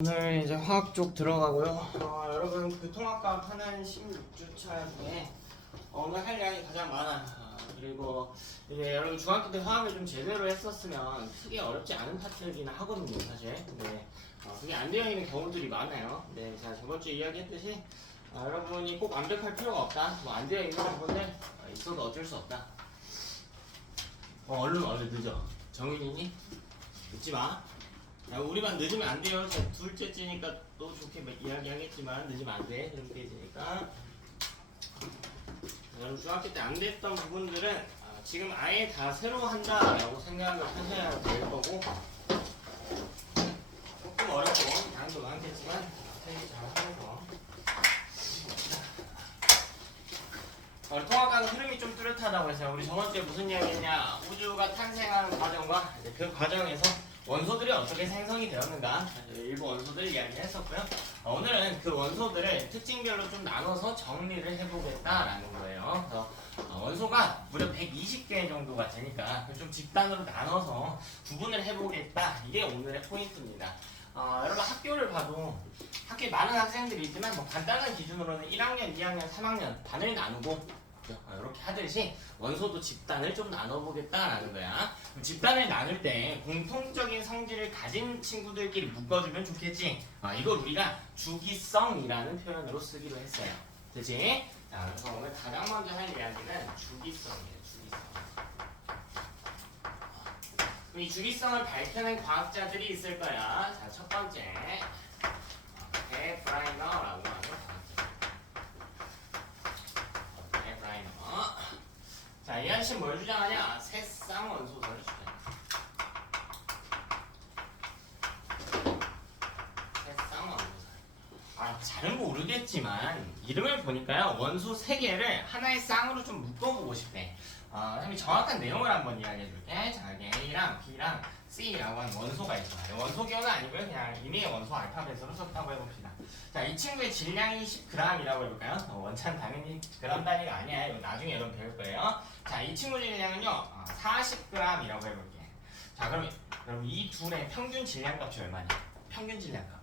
오늘 이제 화학 쪽 들어가고요. 여러분 교통학과 하는 16주차 중에 오늘 할 양이 가장 많아. 그리고 이제 여러분 중학교 때 화학을 좀 제대로 했었으면 크게 어렵지 않은 파트이긴 하거든요, 사실. 근데 그게 안 되어 있는 경우들이 많아요. 네, 자 저번 주에 이야기했듯이 여러분이 꼭 완벽할 필요가 없다. 뭐 안 되어 있는 부분들 있어도 어쩔 수 없다. 얼른 늦어. 정윤이니? 늦지 마. 야, 우리만 늦으면 안 돼요. 둘째째니까 또 좋게 이야기하겠지만 늦으면 안 돼. 둘째째니까. 여러분 중학교 때 안 됐던 부분들은 지금 아예 다 새로 한다라고 생각을 하셔야 될 거고, 조금 어렵고 양도 많겠지만 되게 잘 하면서 우리 통합과는 흐름이 좀 뚜렷하다고 했어요. 우리 저번 주에 무슨 이야기했냐, 우주가 탄생하는 과정과 그 과정에서 원소들이 어떻게 생성이 되었는가, 일부 원소들 이야기를 했었고요. 오늘은 그 원소들을 특징별로 좀 나눠서 정리를 해보겠다라는 거예요. 그래서 원소가 무려 120개 정도가 되니까 좀 집단으로 나눠서 구분을 해보겠다. 이게 오늘의 포인트입니다. 여러분 학교를 봐도 학교에 많은 학생들이 있지만 뭐 간단한 기준으로는 1학년, 2학년, 3학년 반을 나누고 이렇게 하듯이 원소도 집단을 좀 나눠보겠다라는 거야. 집단을 나눌 때 공통적인 성질을 가진 친구들끼리 묶어주면 좋겠지. 이걸 우리가 주기성이라는 표현으로 쓰기로 했어요. 그치? 자, 그래서 오늘 가장 먼저 할 이야기는 주기성이에요. 주기성. 이 주기성을 밝혀낸 과학자들이 있을 거야. 자, 첫 번째 데브라이너라고 하는 과학자. 데브라이너. 자, 이 아저씨 뭘 주장하냐? 새쌍 원소설을 주장해. 새쌍 원소설. 잘은 모르겠지만 이름을 보니까요, 원소 3개를 하나의 쌍으로 좀 묶어보고 싶대. 정확한 내용을 한번 이야기해줄게. 자, 여기 A랑 B랑 C라고 하는 원소가 있어요. 원소기호는 아니고요, 그냥 임의의 원소 알파벳으로 썼다고 해봅시다. 자, 이 친구의 질량이 10g이라고 해볼까요? 원찬 당연히 그람 단위가 아니야. 이거 나중에 여러분 배울 거예요. 자, 이 친구 질량은요 40g이라고 해볼게. 자, 그럼 여러분 이 둘의 평균 질량값이 얼마냐? 평균 질량값.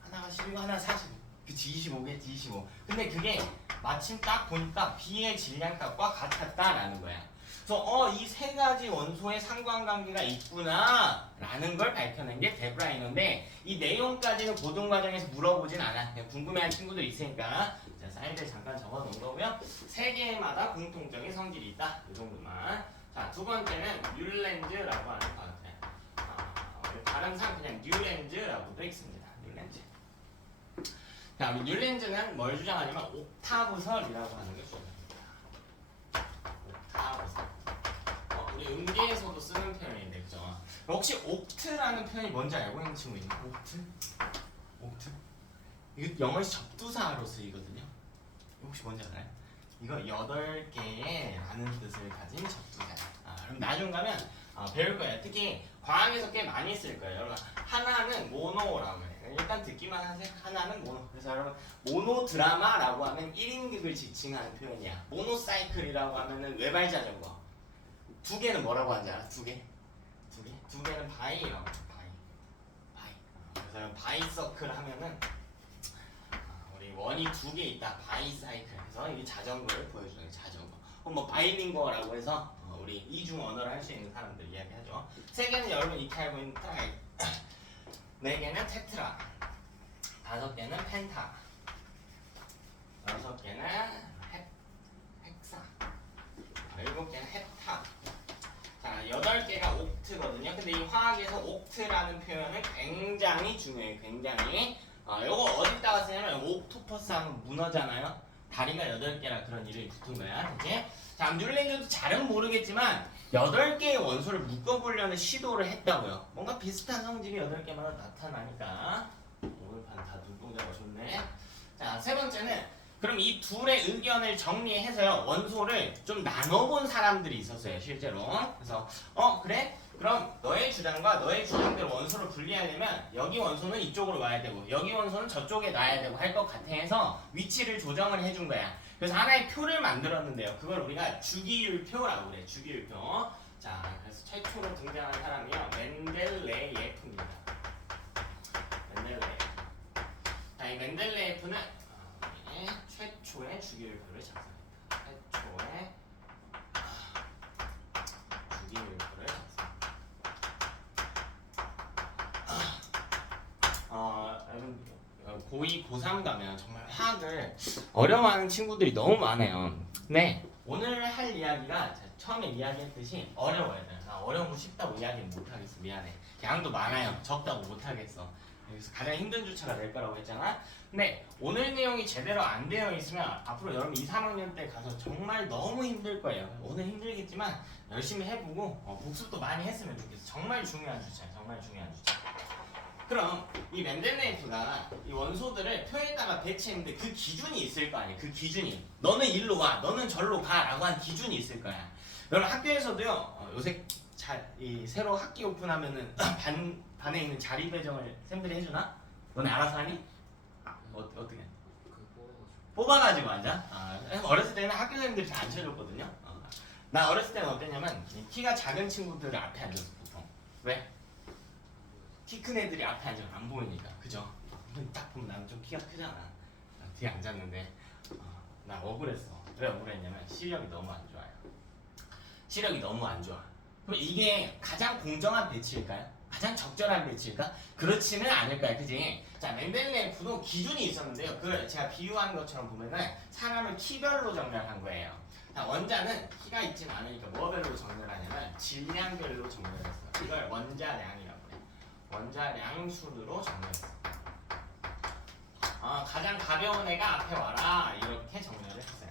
하나가 10이고 하나가 40. 그치, 25겠지, 25. 근데 그게 마침 딱 보니까 B의 질량값과 같았다라는 거야. 그래서 이 세 가지 원소의 상관관계가 있구나 라는 걸 밝혀낸 게 데브라이너인데, 이 내용까지는 고등 과정에서 물어보진 않아. 그냥 궁금해할 친구들이 있으니까 자, 사이드에 잠깐 적어 놓은 거고요. 세 개마다 공통적인 성질이 있다. 이 정도만. 자, 두 번째는 뮬렌즈라고 하는 과학자. 발음상 그냥 뉴렌즈라고도 있습니다. 뉴렌즈. 자, 뉴렌즈는 뭘 주장하냐면 옥타브설이라고 하는 걸 주장합니다. 옥타브설. 우리 음계에서도 쓰는 표현인데, 그죠? 혹시 옥트라는 표현이 뭔지 알고 있는 친구 있나? 옥트? 옥트? 이거 영어에서 접두사로 쓰이거든요. 혹시 뭔지 알아요? 이거 8개의 라는 뜻을 가진 접두사야. 그럼 나중 가면 배울 거예요. 특히 과학에서 꽤 많이 쓸 거예요. 여러분, 하나는 모노라고 해요. 일단 듣기만 하세요. 하나는 모노. 그래서 여러분, 모노 드라마라고 하면 1인극을 지칭하는 표현이야. 모노사이클이라고 하면은 외발 자전거. 2개는 뭐라고 하는지 알아? 2개? 2개는 바이라고 해요. 바이. 그래서 바이서클 하면은 우리 원이 2개 있다. 바이사이클. 그래서 이 자전거를 보여주는 자전거. 뭐 바이링거라고 해서 우리 이중 언어를 할 수 있는 사람들 이야기하죠. 3개는 여러분 익히 알고 있는 트라이. 4개는 테트라. 5개는 펜타. 6개는 헥사. 7개는 헵타. 자, 8개가 옥트거든요. 근데 이 화학에서 옥트라는 표현은 굉장히 중요해요. 굉장히. 요거 어디다가 쓰냐면 옥토퍼스 하면 문어잖아요. 다리가 8개라 그런 이름이 붙은 거야. 그치? 자, 뉴렌즈도 잘은 모르겠지만 8개의 원소를 묶어보려는 시도를 했다고요. 뭔가 비슷한 성질이 8개마다 나타나니까. 오늘 반 다 눈동자가 좋네. 자, 세 번째는 그럼 이 둘의 의견을 정리해서요, 원소를 좀 나눠본 사람들이 있었어요, 실제로. 그래서 그래? 그럼 너의 주장과 너의 주장대로 원소를 분리하려면 여기 원소는 이쪽으로 와야 되고 여기 원소는 저쪽에 놔야 되고 할 것 같아 해서 위치를 조정을 해준 거야. 그래서 하나의 표를 만들었는데요. 그걸 우리가 주기율표라고 그래. 주기율표. 자, 그래서 최초로 등장한 사람이요, 멘델레예프입니다. 멘델레예프. 고2, 고3 가면 정말 화학을 어려워하는 친구들이 너무 많아요. 네, 오늘 할 이야기가 제가 처음에 이야기했듯이 어려워야 돼요. 나 어려운 거 쉽다고 이야기는 못하겠어. 미안해. 양도 많아요. 적다고 못하겠어. 그래서 가장 힘든 주차가 될 거라고 했잖아. 근데 오늘 내용이 제대로 안 되어 있으면 앞으로 여러분 2, 3학년 때 가서 정말 너무 힘들 거예요. 오늘 힘들겠지만 열심히 해보고 복습도 많이 했으면 좋겠어. 정말 중요한 주차야. 정말 중요한 주차. 그럼 이 맨델레이프가 이 원소들을 표에다가 배치했는데 그 기준이 있을 거 아니에요. 그 기준이 너는 일로 와, 너는 절로 가라고 한 기준이 있을 거야. 여러분 학교에서도요. 요새 이 새로 학기 오픈하면은 반에 있는 자리 배정을 쌤들이 해주나? 너네 알아서 하니? 어떻게? 뽑아가지고 앉아? 어렸을 때는 학교 선생님들이 잘 안 쳐줬거든요. 나 어렸을 때는 어땠냐면 키가 작은 친구들을 앞에 앉았어 보통. 왜? 키 큰 애들이 앞에 앉으면 안 보이니까, 그죠? 딱 보면 나는 좀 키가 크잖아. 뒤에 앉았는데 나 억울했어. 왜 억울했냐면 시력이 너무 안 좋아요. 시력이 너무 안 좋아. 그럼 이게 가장 공정한 배치일까요? 가장 적절한 배치일까? 그렇지는 않을까요, 그지? 자, 맨델레이프도 기준이 있었는데요. 그걸 제가 비유한 것처럼 보면은 사람을 키별로 정렬한 거예요. 자, 원자는 키가 있진 않으니까 뭐별로 정렬하냐면 질량별로 정렬했어. 이걸 원자량이라고 그래. 원자량 순으로 정렬했어. 가장 가벼운 애가 앞에 와라 이렇게 정렬을 했어요.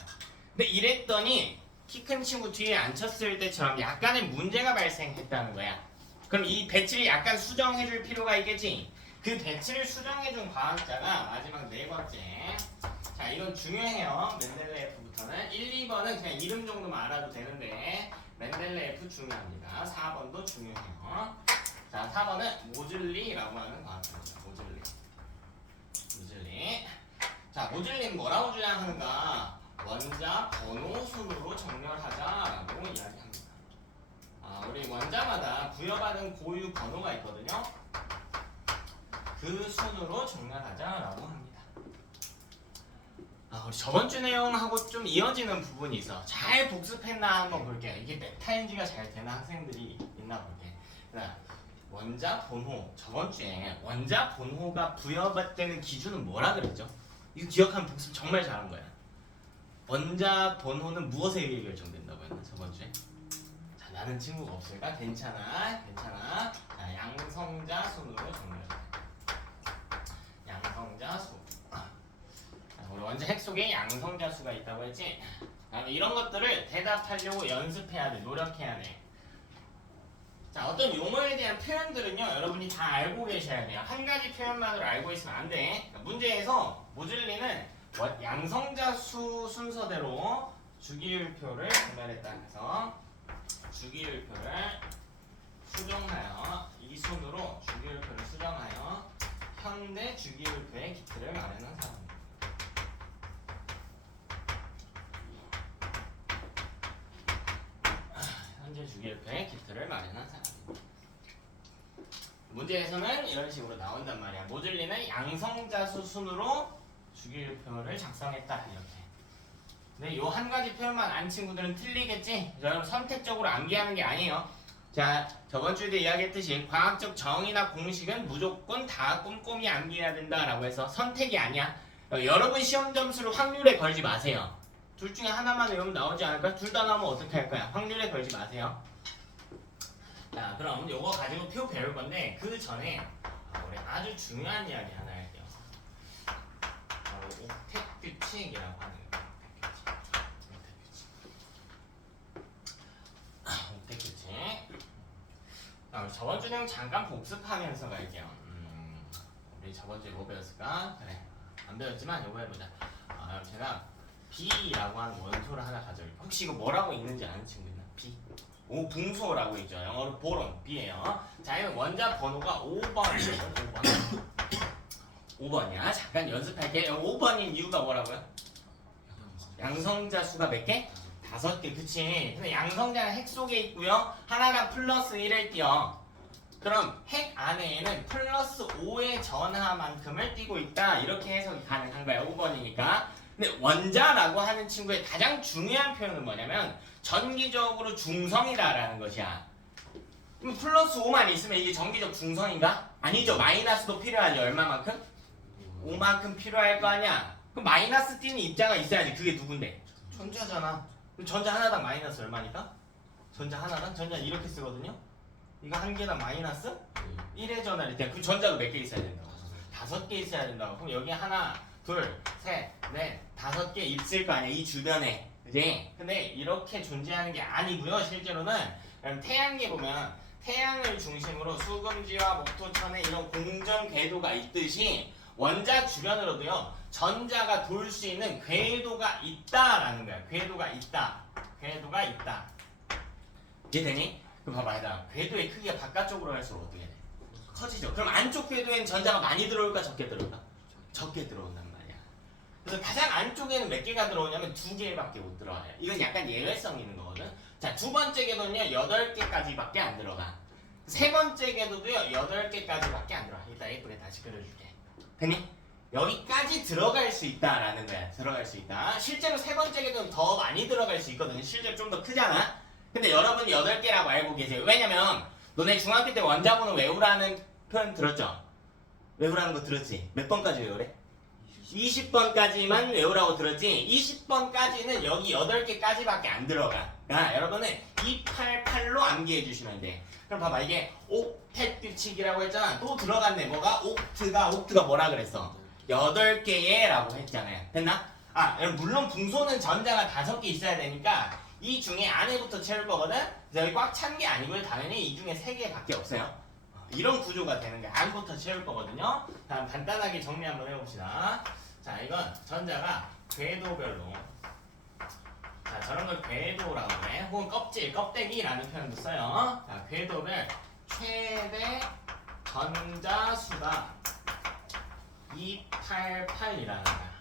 근데 이랬더니 키 큰 친구 뒤에 앉혔을 때처럼 약간의 문제가 발생했다는 거야. 그럼 이 배치를 약간 수정해줄 필요가 있겠지. 그 배치를 수정해준 과학자가 마지막 네 번째. 자, 이건 중요해요. 맨델레이프부터는 1, 2번은 그냥 이름 정도만 알아도 되는데 맨델레이프 중요합니다. 4번도 중요해요. 자, 4번은 모즐리라고 하는 과학자입니다. 모즐리. 자, 모즐리는 뭐라고 주장하는가? 원자 번호 순으로 정렬하자라고 이야기합니다. 우리 원자마다 부여받은 고유 번호가 있거든요. 그 순으로 정렬하자라고 합니다. 우리 저번 주 내용하고 좀 이어지는 부분이 있어. 잘 복습했나 한번 볼게요. 이게 메타인지가 잘 되는 학생들이 있나 볼게. 원자 번호, 저번 주에 원자 번호가 부여받는 기준은 뭐라 그랬죠? 이거 기억하면 복습 정말 잘한 거야. 원자 번호는 무엇에 의해 결정된다고 했나 저번 주에? 자, 나는 친구가 없으니까 괜찮아. 자, 양성자 순으로 정렬해. 양성자 수. 우리 원자 핵 속에 양성자 수가 있다고 했지? 이런 것들을 대답하려고 연습해야 돼, 노력해야 돼. 자, 어떤 용어에 대한 표현들은요, 여러분이 다 알고 계셔야 돼요. 한 가지 표현만으로 알고 있으면 안 돼. 문제에서 모즐리는 양성자 수 순서대로 주기율표를 정렬했다 해서 주기율표를 수정하여 이 순으로 주기율표를 수정하여 현대 주기율표의 기틀을 마련한 사람입니다. 현재 주기율표의 기틀을 마련한 사람입니다. 문제에서는 이런 식으로 나온단 말이야. 모즐리는 양성자수 순으로 주기율표를 작성했다 이렇게. 근데 요 한 가지 표현만 안 친구들은 틀리겠지? 여러분 선택적으로 암기하는 게 아니에요. 자, 저번 주에도 이야기했듯이 과학적 정의나 공식은 무조건 다 꼼꼼히 암기해야 된다라고 해서 선택이 아니야. 여러분 시험 점수를 확률에 걸지 마세요. 둘 중에 하나만 외우면 나오지 않을까? 둘 다 나오면 어떻게 할 거야? 확률에 걸지 마세요. 자, 그럼 요거 가지고 표 배울 건데 그 전에 우리 아주 중요한 이야기 하나 할게요. 바로 옥텟 규칙이라고 하는 거예요. 옥텟 규칙. 저번 주 내용 잠깐 복습하면서 갈게요. 우리 저번 주에 뭐 배웠을까? 그래, 안 배웠지만 요거 해보자. 제가 B라고 하는 원소를 하나 가져올게요. 혹시 이거 뭐라고 읽는지 아는 친구 있나? B. 붕소라고 있죠. 영어로 보론, B예요. 자, 이건 원자 번호가 5번이에요. 5번. 5번이야. 잠깐 연습할게. 5번인 이유가 뭐라고요? 양성자 수가 몇 개? 5개, 그치? 근데 양성자는 핵 속에 있고요. 하나가 플러스 1을 띄어. 그럼 핵 안에는 플러스 5의 전하만큼을 띄고 있다. 이렇게 해석이 가능한 거야. 5번이니까. 근데 원자라고 하는 친구의 가장 중요한 표현은 뭐냐면 전기적으로 중성이다라는 것이야. 그럼 플러스 5만 있으면 이게 전기적 중성인가? 아니죠. 마이너스도 필요하죠. 얼마만큼? O만큼 필요할 거 아니야. 그럼 마이너스 띄는 입자가 있어야지. 그게 누군데? 전자잖아. 그럼 전자 하나당 마이너스 얼마니까? 전자 하나당? 전자 이렇게 쓰거든요. 이거 한 개당 마이너스 1의 전화를 때 그 전자가 몇 개 있어야 된다고? 5개 있어야 된다고. 그럼 여기 하나, 둘, 셋, 넷, 5개 있을 거 아니야 이 주변에. 그지? 근데 이렇게 존재하는 게 아니고요. 실제로는 태양계 보면 태양을 중심으로 수금지와 목토천에 이런 공전 궤도가 있듯이 원자 주변으로도요 전자가 돌 수 있는 궤도가 있다라는 거야. 궤도가 있다. 궤도가 있다. 이해되니? 그럼 봐봐 얘들아. 궤도의 크기가 바깥쪽으로 갈수록 어떻게 돼? 커지죠. 그럼 안쪽 궤도에는 전자가 많이 들어올까 적게 들어올까? 적게 들어온단 말이야. 그래서 가장 안쪽에는 몇 개가 들어오냐면 2개밖에 못 들어와요. 이건 약간 예외성 있는 거거든. 자, 두 번째 궤도는요 8개까지밖에 안 들어가. 세 번째 궤도도요 8개까지밖에 안 들어가. 이따 예쁘게 다시 그려줄게. 됐니? 여기까지 들어갈 수 있다라는 거야. 들어갈 수 있다. 실제로 세 번째 궤도는 더 많이 들어갈 수 있거든. 실제로 좀 더 크잖아. 근데 여러분이 8개라고 알고 계세요. 왜냐면 너네 중학교 때 원자번호 외우라는 표현 들었죠? 외우라는 거 들었지? 몇 번까지 외우래? 20번까지만 외우라고 들었지? 20번까지는 여기 8개까지밖에 안 들어가. 야, 여러분은 288로 암기해 주시면 돼. 그럼 봐봐, 이게 옥텟 규칙이라고 했잖아. 또 들어갔네. 뭐가? 옥트가 뭐라 그랬어? 8개에 라고 했잖아요. 됐나? 아, 여러분 물론 분소는 전자가 5개 있어야 되니까 이 중에 안에부터 채울 거거든? 그래서 여기 꽉 찬 게 아니고요. 당연히 이 중에 3개밖에 없어요. 이런 구조가 되는 게 안부터 채울 거거든요. 다음 간단하게 정리 한번 해봅시다. 자, 이건 전자가 궤도별로, 자, 저런 걸 궤도라고 그래. 혹은 껍질, 껍데기라는 표현도 써요. 자, 궤도별 최대 전자수가 288이라는 거야.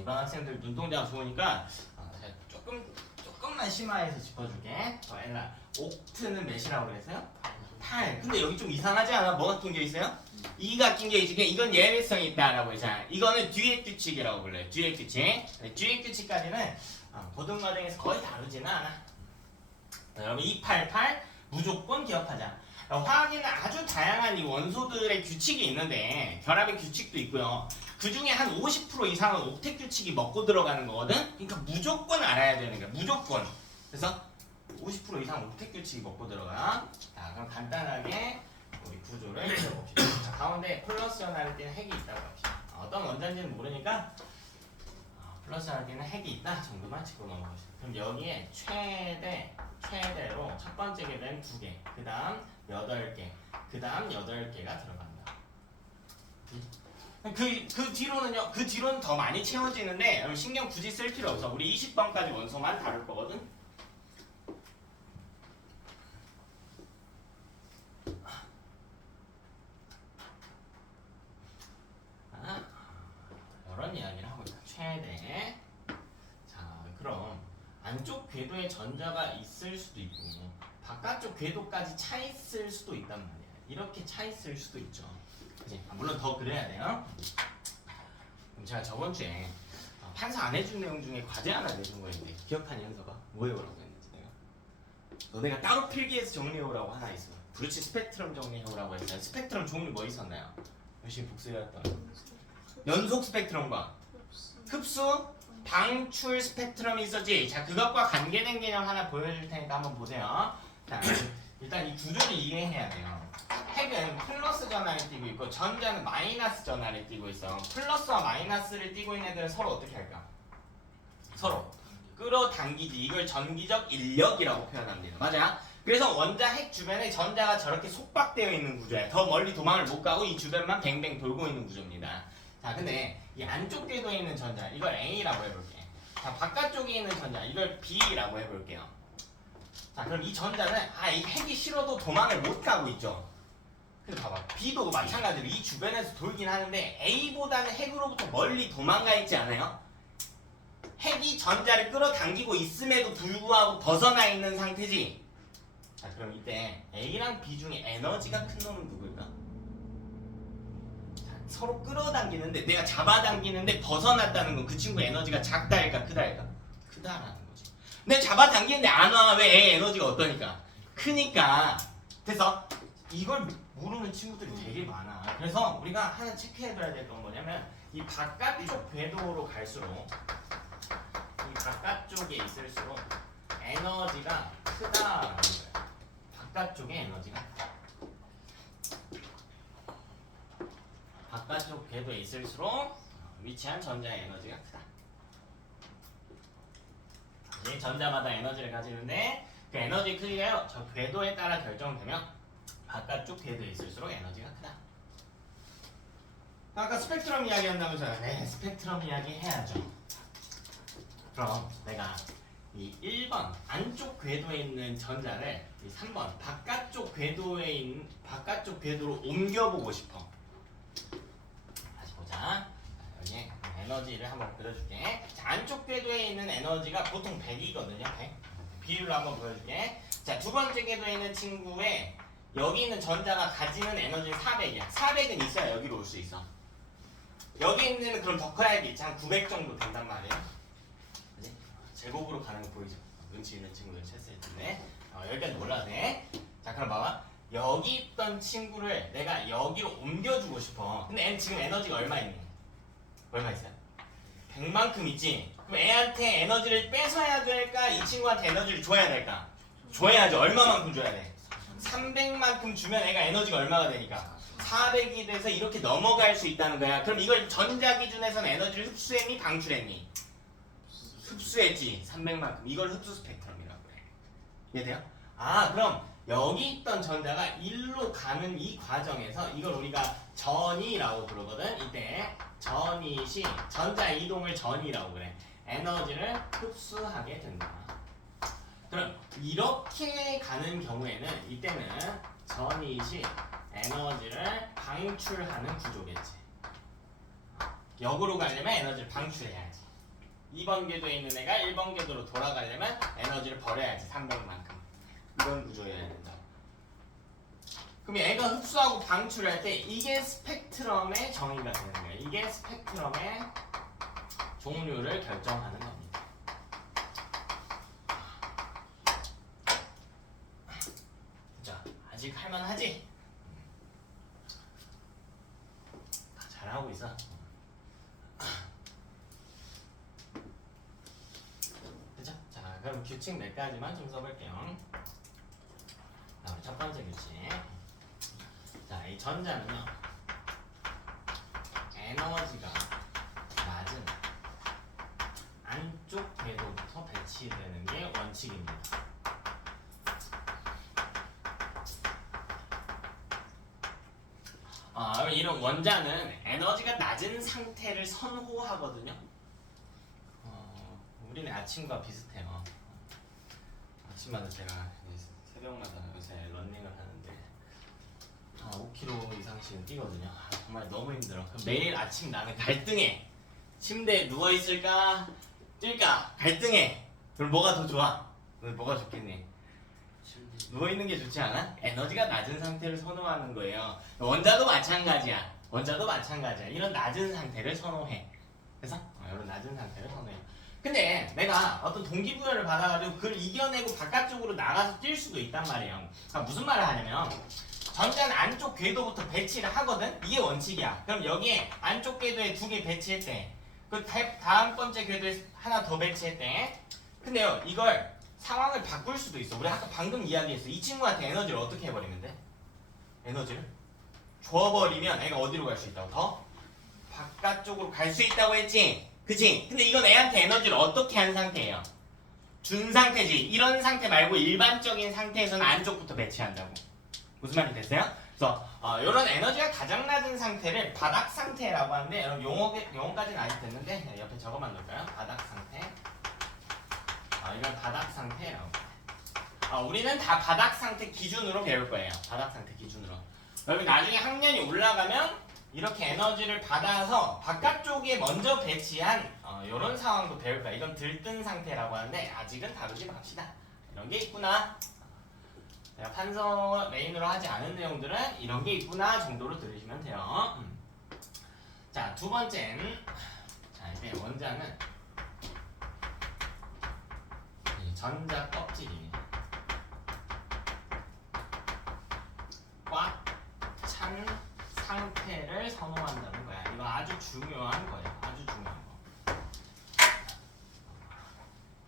이반 학생들 눈동자가 좋으니까 조금만 심화해서 짚어줄게. 엘라, 옥트는 몇이라고 그랬어요? 8. 근데 여기 좀 이상하지 않아? 뭐가 낀겨 있어요? 2가 낀겨 있지. 이건 예외성이 있다라고 했잖아. 이거는 듀엣 규칙이라고 불러요. 듀엣 규칙. 듀엣 규칙까지는 고등과정에서 거의 다루지는 않아. 여러분 288 무조건 기억하자. 화학에는 아주 다양한 이 원소들의 규칙이 있는데 결합의 규칙도 있고요. 그 중에 한 50% 이상은 옥텟 규칙이 먹고 들어가는 거거든. 그러니까 무조건 알아야 되는 거야. 무조건. 그래서 50% 이상 옥텟 규칙이 먹고 들어가. 자, 그럼 간단하게 우리 구조를 그려봅시다. 자, 가운데 플러스 연할 때는 핵이 있다고 합시다. 어떤 원자인지는 모르니까 플러스 연할 때는 핵이 있다 정도만 짚고 넘어가시죠. 그럼 여기에 최대로 첫 번째 궤도는 2개, 그 다음 8개, 그 다음 8개가 들어간다. 그 뒤로는요, 그 뒤로는 더 많이 채워지는데 신경 굳이 쓸 필요 없어. 우리 20번까지 원소만 다룰 거거든. 이런 이야기를 하고 있다. 최대. 자, 그럼 안쪽 궤도에 전자가 있을 수도 있고 바깥쪽 궤도까지 차 있을 수도 있단 말이야. 이렇게 차 있을 수도 있죠. 그치? 물론 더 그래야 돼요. 그럼 제가 저번 주에 판사 안 해준 내용 중에 과제 하나 내준 거였는데 기억하니 현서가? 뭐 해오라고 했는지 내가? 너네가 따로 필기해서 정리해오라고 하나 있어. 브루치 스펙트럼 정리해오라고 했어요. 스펙트럼 종류 뭐 있었나요? 열심히 복습해왔던 연속 스펙트럼과 흡수, 방출 스펙트럼이 있었지. 자, 그것과 관계된 개념 하나 보여줄 테니까 한번 보세요. 자, 일단 이 구조를 이해해야 돼요. 핵은 플러스 전하를 띠고 있고 전자는 마이너스 전하를 띠고 있어. 플러스와 마이너스를 띠고 있는 애들은 서로 어떻게 할까? 서로 끌어당기지. 이걸 전기적 인력이라고 표현합니다. 맞아? 그래서 원자 핵 주변에 전자가 저렇게 속박되어 있는 구조야. 더 멀리 도망을 못 가고 이 주변만 뱅뱅 돌고 있는 구조입니다. 자, 근데 이 안쪽 궤도에 있는 전자 이걸 A라고 해볼게. 자, 바깥쪽에 있는 전자 이걸 B라고 해볼게요. 자, 그럼 이 전자는 이 핵이 싫어도 도망을 못 가고 있죠. 근데 봐봐, B도 마찬가지로 이 주변에서 돌긴 하는데 A보다는 핵으로부터 멀리 도망가 있지 않아요? 핵이 전자를 끌어당기고 있음에도 불구하고 벗어나 있는 상태지. 자, 그럼 이때 A랑 B 중에 에너지가 큰 놈은 누구일까? 자, 서로 끌어당기는데 내가 잡아당기는데 벗어났다는 건 그 친구 에너지가 작다일까 크다일까? 크다라는 거지. 내가 잡아당기는데 안 와. 왜? 에너지가 어떠니까? 크니까. 그래서 이걸 모르는 친구들이 되게 많아. 그래서 우리가 하나 체크해둬야 될 건 뭐냐면 이 바깥쪽 궤도로 갈수록 이 바깥쪽에 있을수록 에너지가 크다라는 거야. 바깥쪽에 에너지가 크다. 바깥쪽 궤도에 있을수록 위치한 전자의 에너지가 크다. 이 전자마다 에너지를 가지는데 그 에너지 크기가요 저 궤도에 따라 결정되면 바깥쪽 궤도에 있을수록 에너지가 크다. 아까 스펙트럼 이야기 한다면서요. 네, 스펙트럼 이야기 해야죠. 그럼 내가 이 1번 안쪽 궤도에 있는 전자를 이 3번 바깥쪽 궤도로 옮겨보고 싶어. 다시 보자. 여기 에너지를 한번 그려줄게. 자, 안쪽 궤도에 있는 에너지가 보통 100이거든요. 100. 비율로 한번 보여줄게. 자, 두 번째 궤도에 있는 친구의 여기 있는 전자가 가지는 에너지는 400이야. 400은 있어야 여기로 올 수 있어. 여기 있는 그럼 더 커야겠지. 한 900 정도 된단 말이야. 그치? 제곱으로 가는 거 보이죠? 눈치 있는 친구들 쳤을 텐데. 여기까지 몰라도 돼. 자, 그럼 봐봐. 여기 있던 친구를 내가 여기로 옮겨주고 싶어. 근데 애는 지금 에너지가 얼마 있니? 얼마 있어요? 100만큼 있지? 그럼 애한테 에너지를 뺏어야 될까? 이 친구한테 에너지를 줘야 될까? 줘야죠. 얼마만큼 줘야 돼? 300만큼 주면 애가 에너지가 얼마가 되니까? 400이 돼서 이렇게 넘어갈 수 있다는 거야. 그럼 이걸 전자 기준에서는 에너지를 흡수했니? 방출했니? 흡수했지. 300만큼. 이걸 흡수 스펙트럼이라고 해. 이해돼요? 아, 그럼 여기 있던 전자가 일로 가는 이 과정에서 이걸 우리가 전이라고 부르거든. 이때 전이시 전자 이동을 전이라고 그래. 에너지를 흡수하게 된다. 그럼 이렇게 가는 경우에는 이때는 전이시 에너지를 방출하는 구조겠지. 역으로 가려면 에너지를 방출해야지. 2번 궤도에 있는 애가 1번 궤도로 돌아가려면 에너지를 버려야지. 300만큼. 이런 구조여야 된다. 그럼 애가 흡수하고 방출할 때 이게 스펙트럼의 정의가 되는 거예요. 이게 스펙트럼의 종류를 결정하는 겁니다. 자, 아직 할만하지? 잘하고 있어. 그죠? 자, 그럼 규칙 몇 가지만 좀 써볼게요. 자, 우리 첫 번째 규칙. 자, 이 전자는요, 에너지가 낮은 안쪽 궤도부터 배치되는 게 원칙입니다. 이런 원자는 에너지가 낮은 상태를 선호하거든요. 우리는 아침과 비슷해요. 아침마다 제가 새벽마다 요새 런닝을 하는데 5km 이상씩은 뛰거든요. 정말 너무 힘들어. 매일 아침 나는 갈등해. 침대에 누워있을까? 뛸까? 갈등해. 그럼 뭐가 더 좋아? 뭐가 좋겠니? 누워있는 게 좋지 않아? 에너지가 낮은 상태를 선호하는 거예요. 원자도 마찬가지야. 이런 낮은 상태를 선호해. 그래서 이런 낮은 상태를 선호해. 근데 내가 어떤 동기부여를 받아가지고 그걸 이겨내고 바깥쪽으로 나가서 뛸 수도 있단 말이에요. 그러니까 무슨 말을 하냐면 전자는 안쪽 궤도부터 배치를 하거든? 이게 원칙이야. 그럼 여기에 안쪽 궤도에 2개 배치했대. 그 다음 번째 궤도에 하나 더 배치했대. 근데요, 이걸 상황을 바꿀 수도 있어. 우리 아까 방금 이야기했어. 이 친구한테 에너지를 어떻게 해버리면 돼? 에너지를 줘버리면 애가 어디로 갈 수 있다고? 더 바깥쪽으로 갈 수 있다고 했지? 그치? 근데 이건 애한테 에너지를 어떻게 한 상태예요? 준 상태지. 이런 상태 말고 일반적인 상태에서는 안쪽부터 배치한다고. 무슨 말이 됐어요? 그래서 이런 에너지가 가장 낮은 상태를 바닥 상태라고 하는데, 여러분 용어까지는 아직 됐는데 옆에 적어만 놓을까요? 바닥 상태. 이건 바닥 상태라고. 우리는 다 바닥 상태 기준으로 배울 거예요. 바닥 상태 기준으로. 여러분 나중에 학년이 올라가면 이렇게 에너지를 받아서 바깥쪽에 먼저 배치한 이런 상황도 배울 거야. 이건 들뜬 상태라고 하는데 아직은 다루지 맙시다. 이런 게 있구나. 내가 판서 메인으로 하지 않은 내용들은 이런 게 있구나 정도로 들으시면 돼요. 자, 두 번째는 이제 원자는 이 전자 껍질이 꽉 상태를 선호한다는 거야. 이거 아주 중요한 거예요. 아주 중요한 거.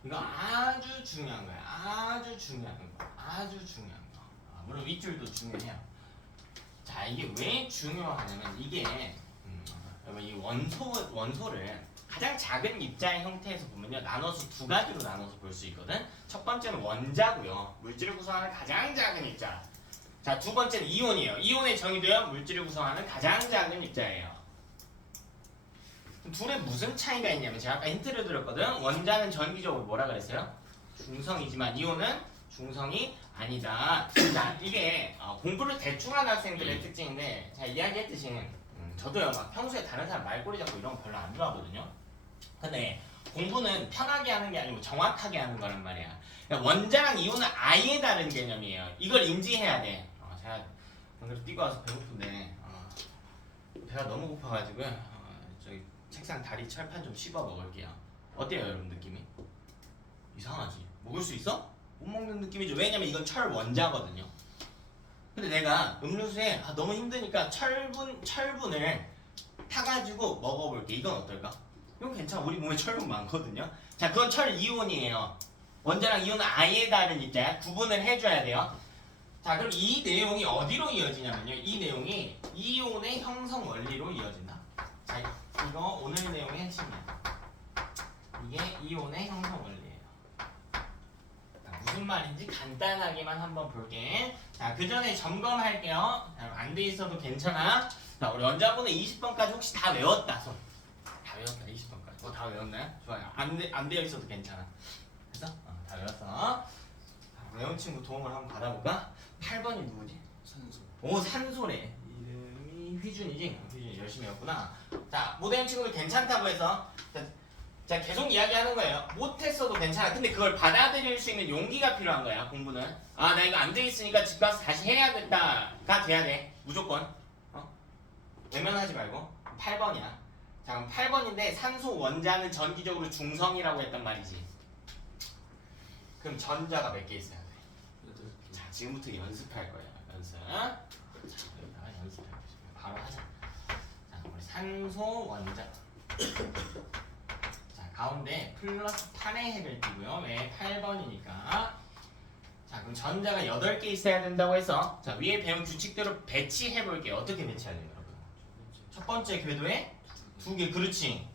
이거 아주 중요한 거야. 아주 중요한 거. 아주 중요한 거. 물론 윗줄도 중요해요. 자, 이게 왜 중요하냐면 이게 이 원소를 가장 작은 입자의 형태에서 보면요, 나눠서 두 가지로 나눠서 볼 수 있거든. 첫 번째는 원자고요. 물질을 구성하는 가장 작은 입자. 자, 두 번째는 이온이에요. 이온의 정의도요, 물질을 구성하는 가장 작은 입자예요. 둘에 무슨 차이가 있냐면 제가 아까 힌트를 드렸거든. 원자는 전기적으로 뭐라 그랬어요? 중성이지만 이온은 중성이 아니다. 자, 이게 공부를 대충 하는 학생들의 특징인데 제가 이야기했듯이 저도요, 막 평소에 다른 사람 말꼬리 잡고 이런 거 별로 안 좋아하거든요. 근데 공부는 편하게 하는 게 아니고 정확하게 하는 거란 말이야. 그러니까 원자랑 이온은 아예 다른 개념이에요. 이걸 인지해야 돼. 제가 방금 뛰고 와서 배고픈데 배가 너무 고파가지고 저기 책상 다리 철판 좀 씹어 먹을게요. 어때요, 여러분 느낌이? 이상하지? 먹을 수 있어? 못 먹는 느낌이죠. 왜냐면 이건 철 원자거든요. 근데 내가 음료수에 너무 힘드니까 철분을 타가지고 먹어볼게. 이건 어떨까? 이건 괜찮아. 우리 몸에 철분 많거든요. 자, 그건 철 이온이에요. 원자랑 이온은 아예 다른 입자야. 구분을 해줘야 돼요. 자, 그럼 이 내용이 어디로 이어지냐면요. 이 내용이 이온의 형성 원리로 이어진다. 자, 이거 오늘 내용의 핵심이야. 이게 이온의 형성 원리예요. 자, 무슨 말인지 간단하게만 한번 볼게. 자, 그 전에 점검할게요. 안 돼 있어도 괜찮아. 자, 우리 원자분은 20번까지 혹시 다 외웠다. 손. 다 외웠다. 20번까지. 다 외웠나요? 좋아요. 안 되어 있어도 괜찮아. 그래서 다 외웠어. 외운 친구 도움을 한번 받아볼까? 8번이 누구지? 산소. 오, 산소래. 이름이 휘준이지? 휘준이 열심히 외웠구나. 자, 못 외운 친구들 괜찮다고 해서 자, 계속 이야기하는 거예요. 못했어도 괜찮아. 근데 그걸 받아들일 수 있는 용기가 필요한 거야, 공부는. 나 이거 안 돼 있으니까 집 가서 다시 해야겠다가 돼야 돼. 무조건. 외면하지 말고. 8번이야. 자, 그럼 8번인데 산소 원자는 전기적으로 중성이라고 했단 말이지. 그럼 전자가 몇 개 있어야 돼? 8개. 자, 지금부터 연습할 거예요. 연습. 자, 여기다가 연습해 보시면 바로 하자. 자, 우리 산소 원자. 자, 가운데 플러스 8의 핵을 띄고요. 왜? 8번이니까. 자, 그럼 전자가 8개 있어야 된다고 해서 자, 위에 배운 규칙대로 배치해 볼게요. 어떻게 배치해야 돼요, 여러분? 첫 번째 궤도에 2개, 그렇지.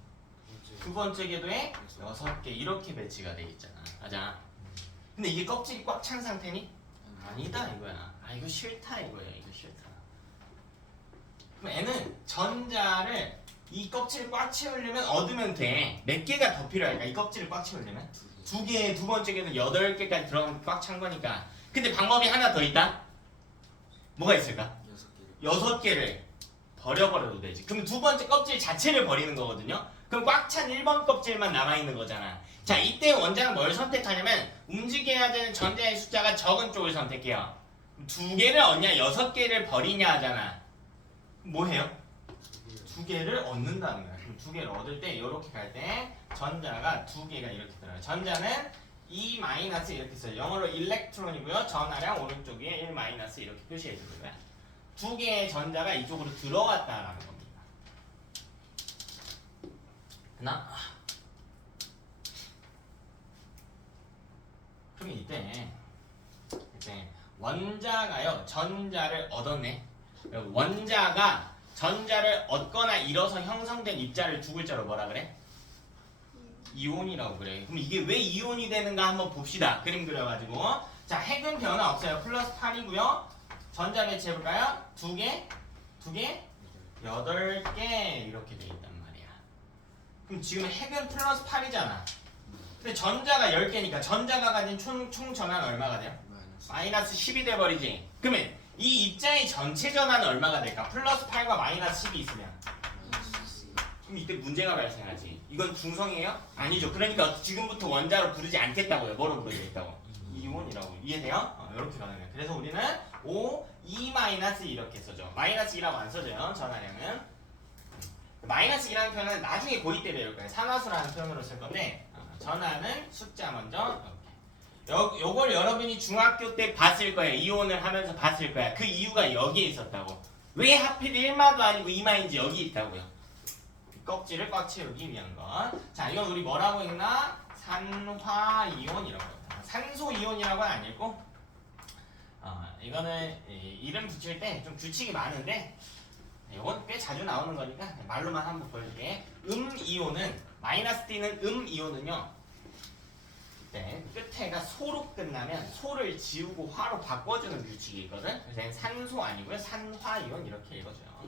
두 번째 궤도에 6개 이렇게 배치가 돼 있잖아. 맞아. 근데 이게 껍질이 꽉 찬 상태니? 아니다 이거야. 이거 싫다 이거야. 이거 싫다. 그럼 N은 전자를 이 껍질을 꽉 채우려면 얻으면 돼. 몇 개가 더 필요할까? 이 껍질을 꽉 채우려면? 2개, 두 번째 궤도 8개까지 들어가면 꽉 찬 거니까. 근데 방법이 하나 더 있다? 뭐가 있을까? 6개를 버려버려도 되지. 그럼 두 번째 껍질 자체를 버리는 거거든요. 그럼 꽉 찬 1번 껍질만 남아있는 거잖아. 자, 이때 원자는 뭘 선택하냐면 움직여야 되는 전자의 숫자가 적은 쪽을 선택해요. 2개를 얻냐 6개를 버리냐 하잖아. 뭐 해요? 2개를 얻는다는 거야. 그럼 2개를 얻을 때 이렇게 갈 때 전자가 2개가 이렇게 들어요. 전자는 E- 이렇게 써요. 영어로 일렉트론이고요. 전하량 오른쪽 위에 1- 이렇게 표시해 주는 거야. 2개의 전자가 이쪽으로 들어왔다라는 겁니다. 하나. 그럼 이때 원자가요 전자를 얻었네. 원자가 전자를 얻거나 잃어서 형성된 입자를 두 글자로 뭐라 그래? 이온이라고 그래. 그럼 이게 왜 이온이 되는가 한번 봅시다. 그림 그려가지고. 자, 핵은 변화 없어요. 플러스 8이고요. 전자 배치해볼까요? 2개, 8개 이렇게 돼 있단 말이야. 그럼 지금 핵은 플러스 8이잖아. 근데 전자가 10개니까 전자가 가진 총 전하는 얼마가 돼요? 마이너스 10이 돼버리지. 그러면 이 입자의 전체 전하는 얼마가 될까? 플러스 8과 마이너스 10이 있으면. 그럼 이때 문제가 발생하지. 이건 중성이에요? 아니죠. 그러니까 지금부터 원자로 부르지 않겠다고요. 뭐로 부르겠다고? 이온이라고. 이해돼요? 이렇게 가는 거예요. 그래서 우리는 O, E- 이렇게 써줘. 마이너스 2라고 안 써줘요. 전하량은. 마이너스 2라는 표현은 나중에 고2 때 배울 거예요. 산화수라는 표현으로 쓸 건데 전하는 숫자 먼저 이렇게. 요걸 여러분이 중학교 때 봤을 거예요. 이온을 하면서 봤을 거야. 그 이유가 여기에 있었다고. 왜 하필 1마도 아니고 2마인지 여기 있다고요. 껍질을 꽉 채우기 위한 것. 자, 이건 우리 뭐라고 읽나? 산화이온이라고 합니다. 산소이온이라고는 아니고 이거는 이름 붙일 때 좀 규칙이 많은데 이건 꽤 자주 나오는 거니까 말로만 한번 보여줄게. 이온은 마이너스 T는 이온은요. 네, 끝에가 소로 끝나면 소를 지우고 화로 바꿔주는 규칙이 있거든. 그래서 얘는 산소 아니고요. 산화이온 이렇게 읽어줘요.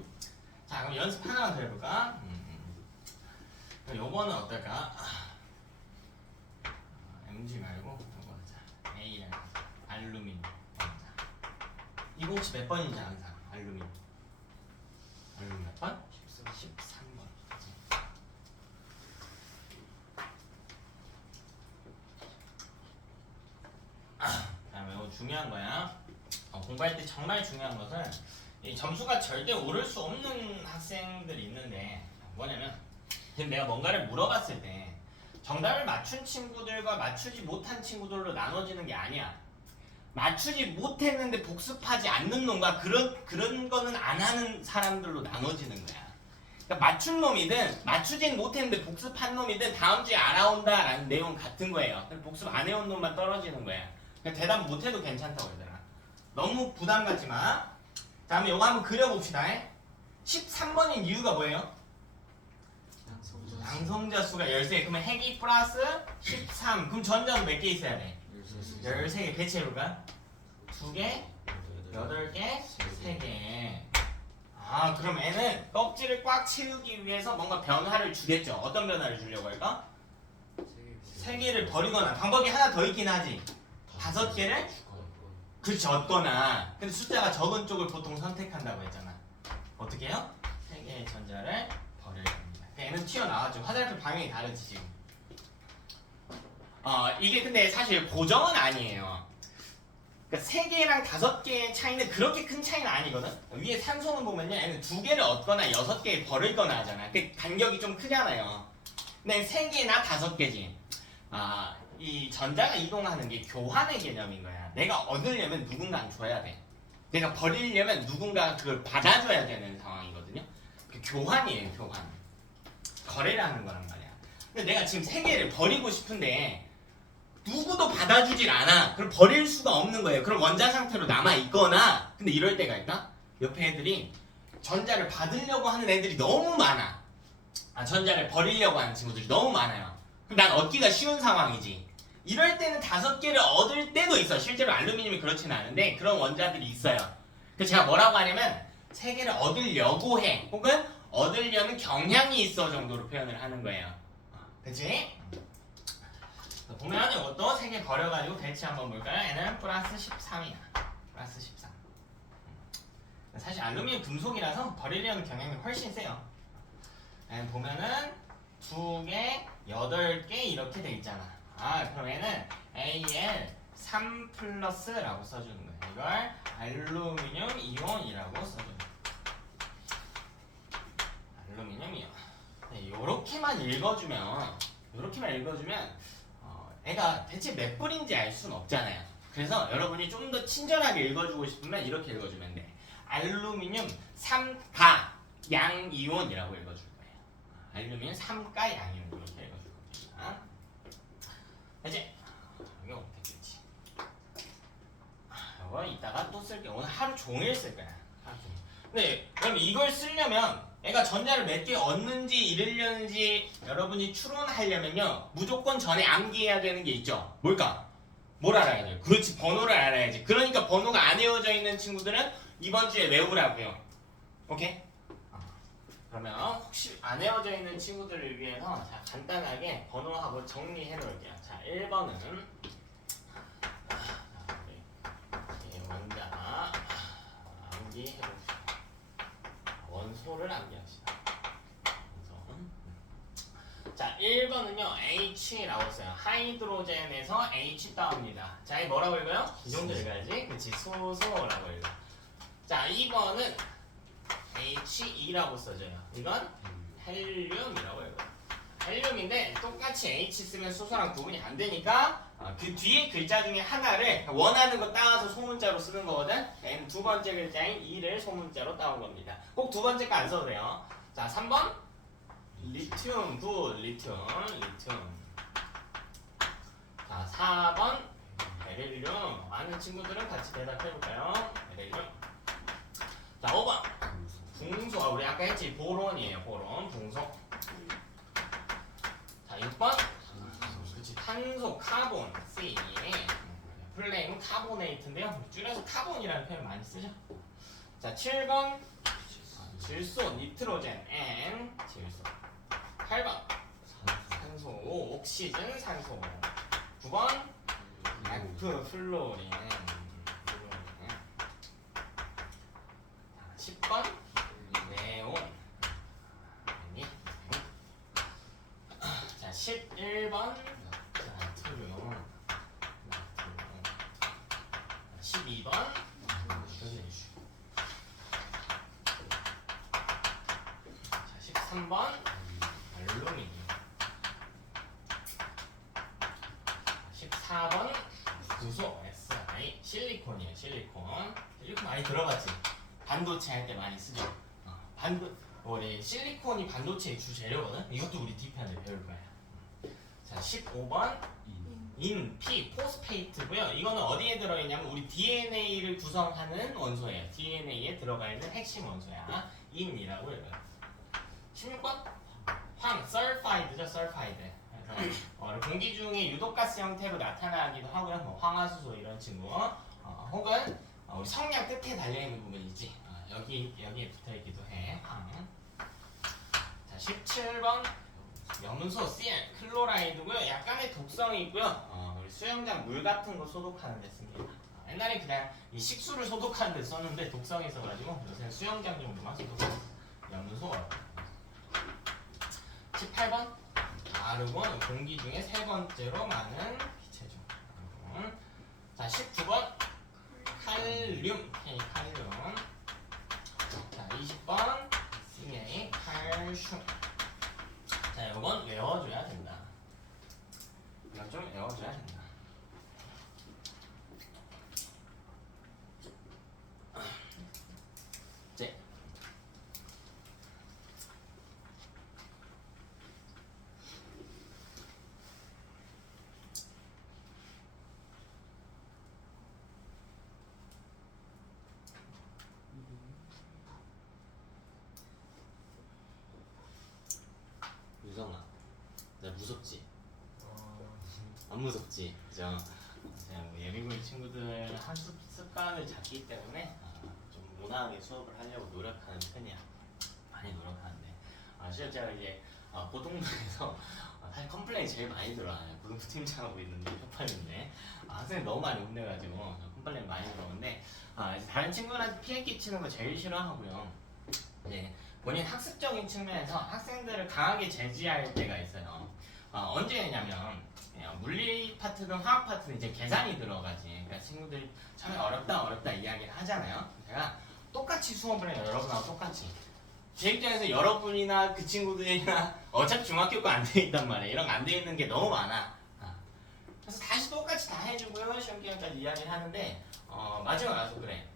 자, 그럼 연습 하나만 더 해볼까? 그럼 요거는 어떨까? MG 말고 요거 하자. AR 알루미늄. 이거 혹시 몇 번인지 아는 사람? 알루미늄. 알루미늄 몇 번? 13번. 다음에 이거 중요한 거야. 공부할 때 정말 중요한 것은 이 점수가 절대 오를 수 없는 학생들이 있는데 뭐냐면 지금 내가 뭔가를 물어봤을 때 정답을 맞춘 친구들과 맞추지 못한 친구들로 나눠지는 게 아니야. 맞추지 못했는데 복습하지 않는 놈과 그런 거는 안 하는 사람들로 나눠지는 거야. 그러니까 맞춘 놈이든 맞추진 못했는데 복습한 놈이든 다음 주에 알아온다라는 내용 같은 거예요. 복습 안 해온 놈만 떨어지는 거야. 그러니까 대답 못해도 괜찮다고 얘들아. 너무 부담 갖지 마. 다음에 이거 한번 그려봅시다. 13번인 이유가 뭐예요? 양성자 수가 13개. 그러면 핵이 플러스 13. 그럼 전자는 몇 개 있어야 돼? 13개. 배치해볼까? 2개, 8개, 3개. 그럼 애는 껍질을 꽉 채우기 위해서 뭔가 변화를 주겠죠. 어떤 변화를 주려고 할까? 3개를 버리거나. 방법이 하나 더 있긴 하지. 5개를? 그렇지, 얻거나. 근데 숫자가 적은 쪽을 보통 선택한다고 했잖아. 어떻게 해요? 3개의 전자를 버릴 겁니다. 얘는 튀어나왔죠. 화살표 방향이 다르지 지금. 이게 근데 사실 고정은 아니에요. 그러니까 3개랑 5개의 차이는 그렇게 큰 차이는 아니거든. 위에 산소는 보면요, 얘는 2개를 얻거나 6개 버릴거나 하잖아. 그 간격이 좀 크잖아요. 근데 3개나 5개지. 이 전자가 이동하는 게 교환의 개념인 거야. 내가 얻으려면 누군가는 줘야 돼. 내가 버리려면 누군가 그걸 받아줘야 되는 상황이거든요. 교환이에요, 교환. 거래를 하는 거란 말이야. 근데 내가 지금 3개를 버리고 싶은데 누구도 받아주질 않아. 그럼 버릴 수가 없는 거예요. 그럼 원자 상태로 남아있거나, 근데 이럴 때가 있다? 옆에 애들이 전자를 받으려고 하는 애들이 너무 많아. 전자를 버리려고 하는 친구들이 너무 많아요. 그럼 난 얻기가 쉬운 상황이지. 이럴 때는 5개를 얻을 때도 있어. 실제로 알루미늄이 그렇지는 않은데 그런 원자들이 있어요. 그래서 제가 뭐라고 하냐면 3개를 얻으려고 해. 혹은 얻으려는 경향이 있어 정도로 표현을 하는 거예요. 그치? 보면 이것도 3개 버려가지고 배치 한번 볼까요? 얘는 플러스 13이야. 플러스 13. 사실 알루미늄 금속이라서 버리려는 경향이 훨씬 세요. 보면은 2개, 8개 이렇게 돼 있잖아. 그럼 얘는 Al3 플러스라고 써주는 거예요. 이걸 알루미늄 이온이라고 써주는 거예요. 알루미늄 이온. 요렇게만 읽어주면 애가 대체 몇 불인지 알 수는 없잖아요. 그래서 여러분이 좀 더 친절하게 읽어주고 싶으면 이렇게 읽어주면 돼. 알루미늄 3가 양이온이라고 읽어줄 거예요. 알루미늄 3가 양이온 이렇게 읽어줄 겁니다. 이제 이거 못했겠지. 이거 이따가 또 쓸게. 오늘 하루 종일 쓸 거야. 하루 종일. 근데 그럼 이걸 쓰려면 애가 전자를 몇 개 얻는지 잃으려는지 여러분이 추론하려면요, 무조건 전에 암기해야 되는 게 있죠. 뭘까? 뭘 알아야 돼요? 그렇지, 번호를 알아야지. 그러니까 번호가 안 외워져 있는 친구들은 이번 주에 외우라고요. 오케이? 그러면 혹시 안 외워져 있는 친구들을 위해서 자, 간단하게 번호하고 정리해 놓을게요. 자, 1번은 원자 암기해 봅시다. 원소를 암기합시다. 자, 1번은요 H라고 써요. 하이드로젠에서 H 따옵니다. 자, 이 뭐라고 읽어요? 이 정도 읽어야지. 그치, 소소라고 읽어. 자, 2번은 He2라고 써져요. 이건 헬륨이라고 읽어요. 헬륨인데 똑같이 H 쓰면 수소랑 구분이 안 되니까 그 뒤에 글자 중에 하나를 원하는 거 따와서 소문자로 쓰는 거거든. N 두 번째 글자인 E를 소문자로 따온 겁니다. 꼭 두 번째 거 안 써도 돼요. 자, 3번 리튬, 굿, 리튬. 자, 4번 베릴륨. 많은 친구들은 같이 대답해볼까요? 베릴륨. 자, 5번 붕소. 우리 아까 했지? 보론이에요. 보론, 붕소. 자, 6번 그치, 탄소, 카본, C. 플레임은 카보네이트인데요. 줄여서 카본이라는 표현 많이 쓰죠. 자, 7번 질소, 니트로젠, N, 질소. 8번 산소, 옥시즌, 산소. 9번 F, 플로린. 10번 네온. 자, 11번 나트륨. 12번 자, 13번 알루미늄. 14번 구소, SI. 실리콘이에요. 실리콘 많이 들어봤지? 반도체 할 때 많이 쓰죠. 우리 실리콘이 반도체의 주재료거든. 이것도 우리 뒷편에 배울 거야. 자, 15번 인, P, 포스페이트고요. 이거는 어디에 들어있냐면 우리 DNA를 구성하는 원소예요. DNA에 들어가 있는 핵심 원소야. 인이라고 해요. 16번 황, 설파이드죠. 설파이드. 그래서 공기 중에 유독가스 형태로 나타나기도 하고요. 뭐 황화수소 이런 친구. 혹은 우리 성냥 끝에 달려있는 부분이 있지. 여기에 붙어있기도 해. 황. 자, 17번 염소, CL, 클로라이드고요. 약간의 독성이 있고요. 우리 수영장 물 같은 거 소독하는 데 씁니다. 옛날에 그냥 이 식수를 소독하는 데 썼는데 독성이 있어가지고 요새는 수영장 정도만 소독해요. 염소. 18번 아르곤, 공기 중에 세 번째로 많은 기체죠. 자, 19번 칼륨, 칼륨. 자, 20번 CA, 칼슘. 자, 이건 외워줘야 된다. 이건 좀 외워줘야 된다. 이제 유성아, 나 무섭지? 안 무섭지? 그죠? 제가 뭐 예비군 친구들 한 습관을 잡기 때문에 좀 온화하게 수업을 하려고 노력하는 편이야. 많이 노력하는데 실제 제가 이제 고등부에서 사실 컴플레인이 제일 많이 들어와요. 고등부 팀장하고 있는데 협파인데 학생이 너무 많이 혼내가지고 컴플레인 많이 들어오는데 이제 다른 친구들한테 피해 끼치는 거 제일 싫어하고요. 이제 본인 학습적인 측면에서 학생들을 강하게 제지할 때가 있어요. 언제냐면 물리 파트든 화학 파트든 이제 계산이 들어가지. 그러니까 친구들이 처음에 어렵다 이야기를 하잖아요. 제가 똑같이 수업을 해요. 여러분하고 똑같이. 제 입장에서 여러분이나 그 친구들이나 어차피 중학교가 안 돼 있단 말이에요. 이런 거 안 돼 있는 게 너무 많아. 그래서 다시 똑같이 다 해주고요. 시험 기간까지 이야기를 하는데 마지막에 와서 그래.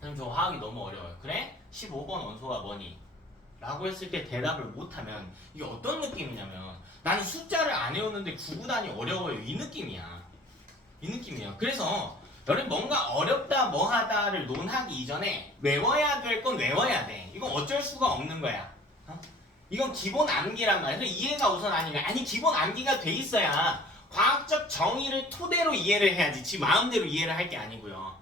그럼 저 화학이 너무 어려워요. 그래? 15번 원소가 뭐니? 라고 했을 때 대답을 못하면 이게 어떤 느낌이냐면 나는 숫자를 안 외웠는데 구구단이 어려워요. 이 느낌이야. 그래서 너는 뭔가 어렵다 뭐하다를 논하기 이전에 외워야 될 건 외워야 돼. 이건 어쩔 수가 없는 거야. 이건 기본 암기란 말이야. 그래서 이해가 우선 아니면 아니 기본 암기가 돼 있어야 과학적 정의를 토대로 이해를 해야지 지 마음대로 이해를 할 게 아니고요.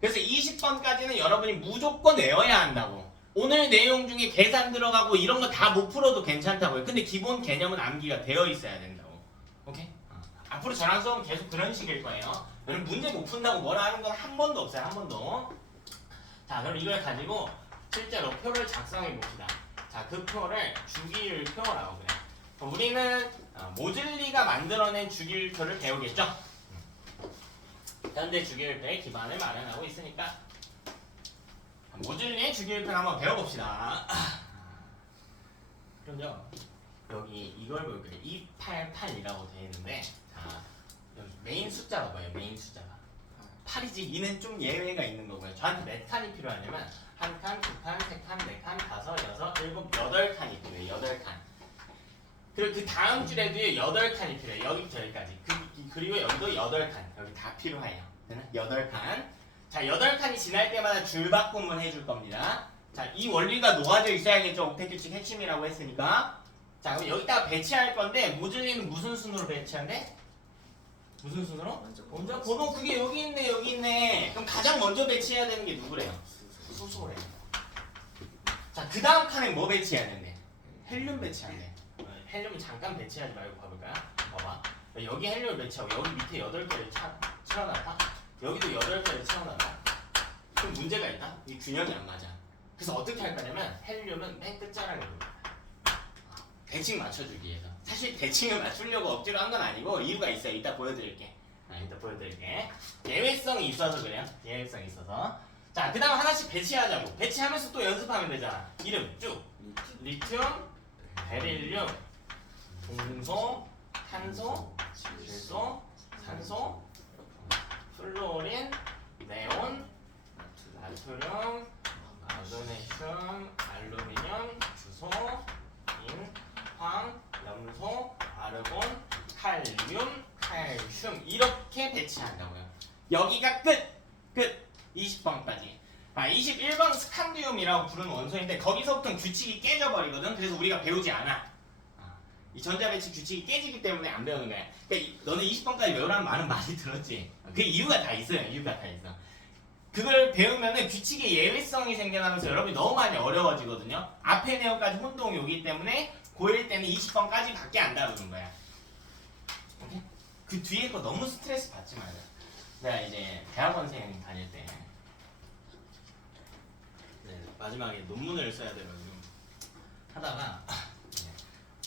그래서 20번까지는 여러분이 무조건 외워야 한다고. 오늘 내용 중에 계산 들어가고 이런 거 다 못 풀어도 괜찮다고요. 근데 기본 개념은 암기가 되어 있어야 된다고. 오케이? 앞으로 저랑 수업은 계속 그런 식일 거예요. 여러분 문제 못 푼다고 뭐라 하는 건 한 번도 없어요. 한 번도. 자, 그럼 이걸 가지고 실제로 표를 작성해 봅시다. 자, 그 표를 주기율표라고 그래요. 우리는 모즐리가 만들어낸 주기율표를 배우겠죠? 현재 주기율표의 기반을 마련하고 있으니까 모즐리의 주기율표를 한번 배워봅시다. 그럼요, 여기 이걸 볼게요. 288이라고 되어 있는데, 자, 여기 메인 숫자가 뭐예요? 메인 숫자가 8이지. 이는 좀 예외가 있는 거고요. 저한테 몇 칸이 필요하냐면 한 칸, 두 칸, 세 칸, 네 칸, 다섯, 여섯, 일곱, 여덟 칸이 필요해요. 여덟 칸. 그리고 그 다음 줄에도 여덟 칸이 필요해요. 여기부터 여기까지. 그리고 여기도 여덟 칸. 여기 다 필요해요. 되나? 여덟 칸. 자, 여덟 칸이 지날 때마다 줄 바꿈을 해줄 겁니다. 자, 이 원리가 놓아져 있어야겠죠. 옥텟 규칙 핵심이라고 했으니까. 자, 그럼 여기다가 배치할 건데 모듈리는 무슨 순으로 배치한대? 무슨 순으로? 먼저 번호 그게 여기 있네, 여기 있네. 그럼 가장 먼저 배치해야 되는 게 누구래요? 수소래요. 자, 그 다음 칸에 뭐 배치해야 되는데? 헬륨 배치한대. 헬륨은 잠깐 배치하지 말고 봐볼까요? 봐봐. 여기 헬륨을 배치하고 여기 밑에 8개를 채워놨다. 여기도 8개를 채워놨다. 그럼 문제가 있다? 이 균형이 안 맞아. 그래서 어떻게 할 거냐면 헬륨은 맨 끝자락에 놓습니다. 대칭 맞춰주기 위해서. 사실 대칭을 맞추려고 억지로 한 건 아니고 이유가 있어요. 이따 보여드릴게. 이따 보여드릴게. 예외성이 있어서 그래요. 예외성이 있어서. 자, 그 다음 하나씩 배치하자고. 배치하면서 또 연습하면 되잖아. 이름 쭉. 리튬, 베릴륨, 동소, 탄소, 질소, 산소, 플로린, 네온, 나트륨, 마그네슘, 알루미늄, 주소, 인, 황, 염소, 아르곤, 칼륨, 칼슘 이렇게 배치한다고요. 여기가 끝! 20번까지. 21번 스칸디움이라고 부르는 원소인데 거기서부터는 규칙이 깨져버리거든. 그래서 우리가 배우지 않아. 이 전자배치 규칙이 깨지기 때문에 안 배우는 거야. 그러니까 너는 20번까지 외우라는 말은 많이 들었지. 그 이유가 다 있어요. 이유가 다 있어. 그걸 배우면은 규칙의 예외성이 생겨나면서 여러분이 너무 많이 어려워지거든요. 앞에 내용까지 혼동이 오기 때문에 고1 때는 20번까지 밖에 안 다루는 거야. 오케이? 그 뒤에 거 너무 스트레스 받지 말아요. 내가 이제 대학원생 다닐 때 마지막에 논문을 써야 돼가지고 하다가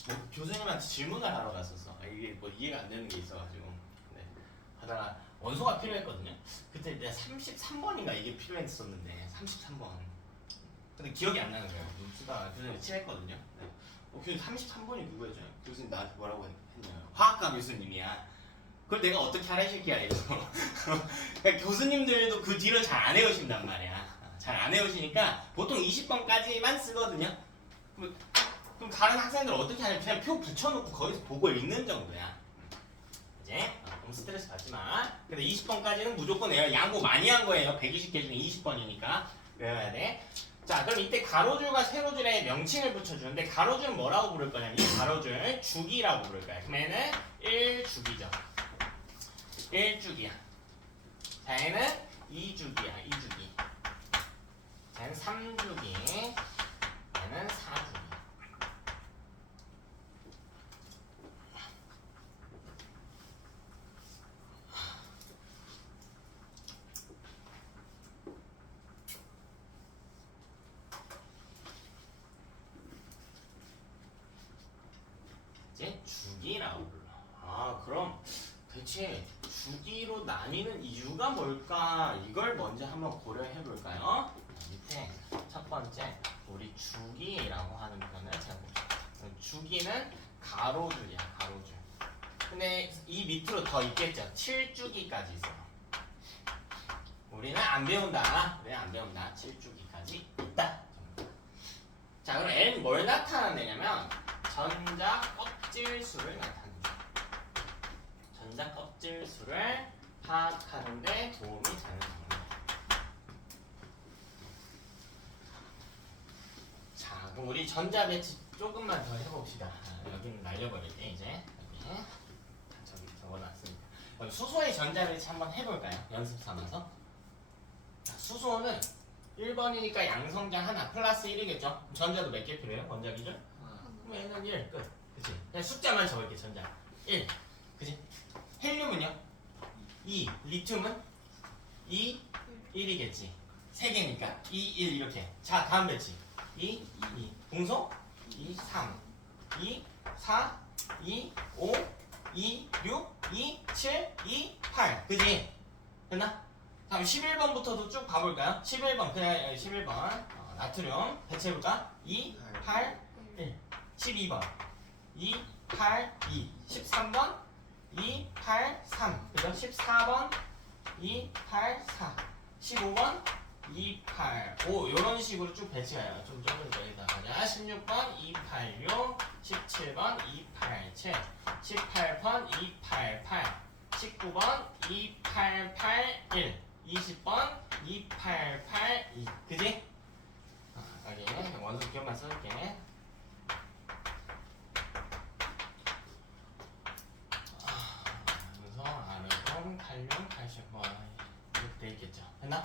뭐 교수님한테 질문을 하러 갔었어. 이게 뭐 이해가 안 되는 게 있어가지고 하다가 원소가 필요했거든요. 그때 내가 33번인가 이게 필요했었는데 33번. 근데 기억이 안 나는 거예요. 쓰다가 교수님 칠했거든요. 교수님 33번이 누구였죠? 교수님 나한테 뭐라고 했냐면 화학과 교수님이야. 그걸 내가 어떻게 알아실게야 이래서. 그러니까 교수님들도 그 뒤로 잘 안 외우신단 말이야. 잘 안 외우시니까 보통 20번까지만 쓰거든요. 그럼 다른 학생들 어떻게 하냐면 그냥 표 붙여놓고 거기서 보고 읽는 정도야. 이제 너무 스트레스 받지 마. 근데 20번까지는 무조건 외워야 양보 많이 한 거예요. 120개 중에 20번이니까 외워야 돼. 자, 그럼 이때 가로줄과 세로줄에 명칭을 붙여주는데 가로줄은 뭐라고 부를 거냐면 이 가로줄 주기라고 부를 거야. 그러면은 1주기죠. 1주기야. 자, 얘는 2주기야. 2주기. 자, 얘는 3주기. 얘는 4주기. 이제 주기라고 불러. 그럼 대체 주기로 나뉘는 이유가 뭘까? 이걸 먼저 한번 고려해 볼까요? 밑에 첫 번째 우리 주기라고 하는 표현을 제가 주기는 가로줄이야. 가로줄. 근데 이 밑으로 더 있겠죠. 7주기까지 있어요. 우리는 안 배운다. 우리는 안 배운다. 7주기까지 있다. 자, 그럼 N 뭘 나타내냐면 전자 껍질 수를 나타냅니다. 전자 껍질 수를 파악하는 데 도움이 되는 겁니다. 자, 그럼 우리 전자 배치 조금만 더 해봅시다. 여기는 날려버릴게 이제. 여기 저기 적어놨으니까. 그럼 수소의 전자 배치 한번 해볼까요? 연습 삼아서. 자, 수소는 1번이니까 양성자 하나 플러스 1이겠죠? 전자도 몇 개 필요해요? 원자기준? 그럼 얘는 1 끝. 그치? 그냥 숫자만 적을게. 전자 1. 그치? 헬륨은요? 2. 리튬은? 2. 1이겠지. 3개니까 2, 1 이렇게. 자, 다음 배치 2, 2. 동소? 2, 3. 2, 4. 2, 5. 2, 6. 2, 7. 2, 8. 그치? 됐나? 다음 11번부터도 쭉 가볼까요? 11번 그냥 11번 나트륨 배치해볼까? 2, 8, 1 12번 2, 8, 2 13번 2, 8, 3. 그죠? 14번 2, 8, 4. 15번 2, 8, 5. 이런 식으로 쭉 배치해요. 좀 더 가자. 16번 2, 8, 6. 17번 2, 8, 7. 18번 2, 8, 8. 19번 2, 8, 8, 1. 20번 2, 8, 8, 2. 그지? 여기 원소 기억만 써줄게. 그래서 아르곤, 칼륨, 칼슘 이렇게 돼 있겠죠. 됐나?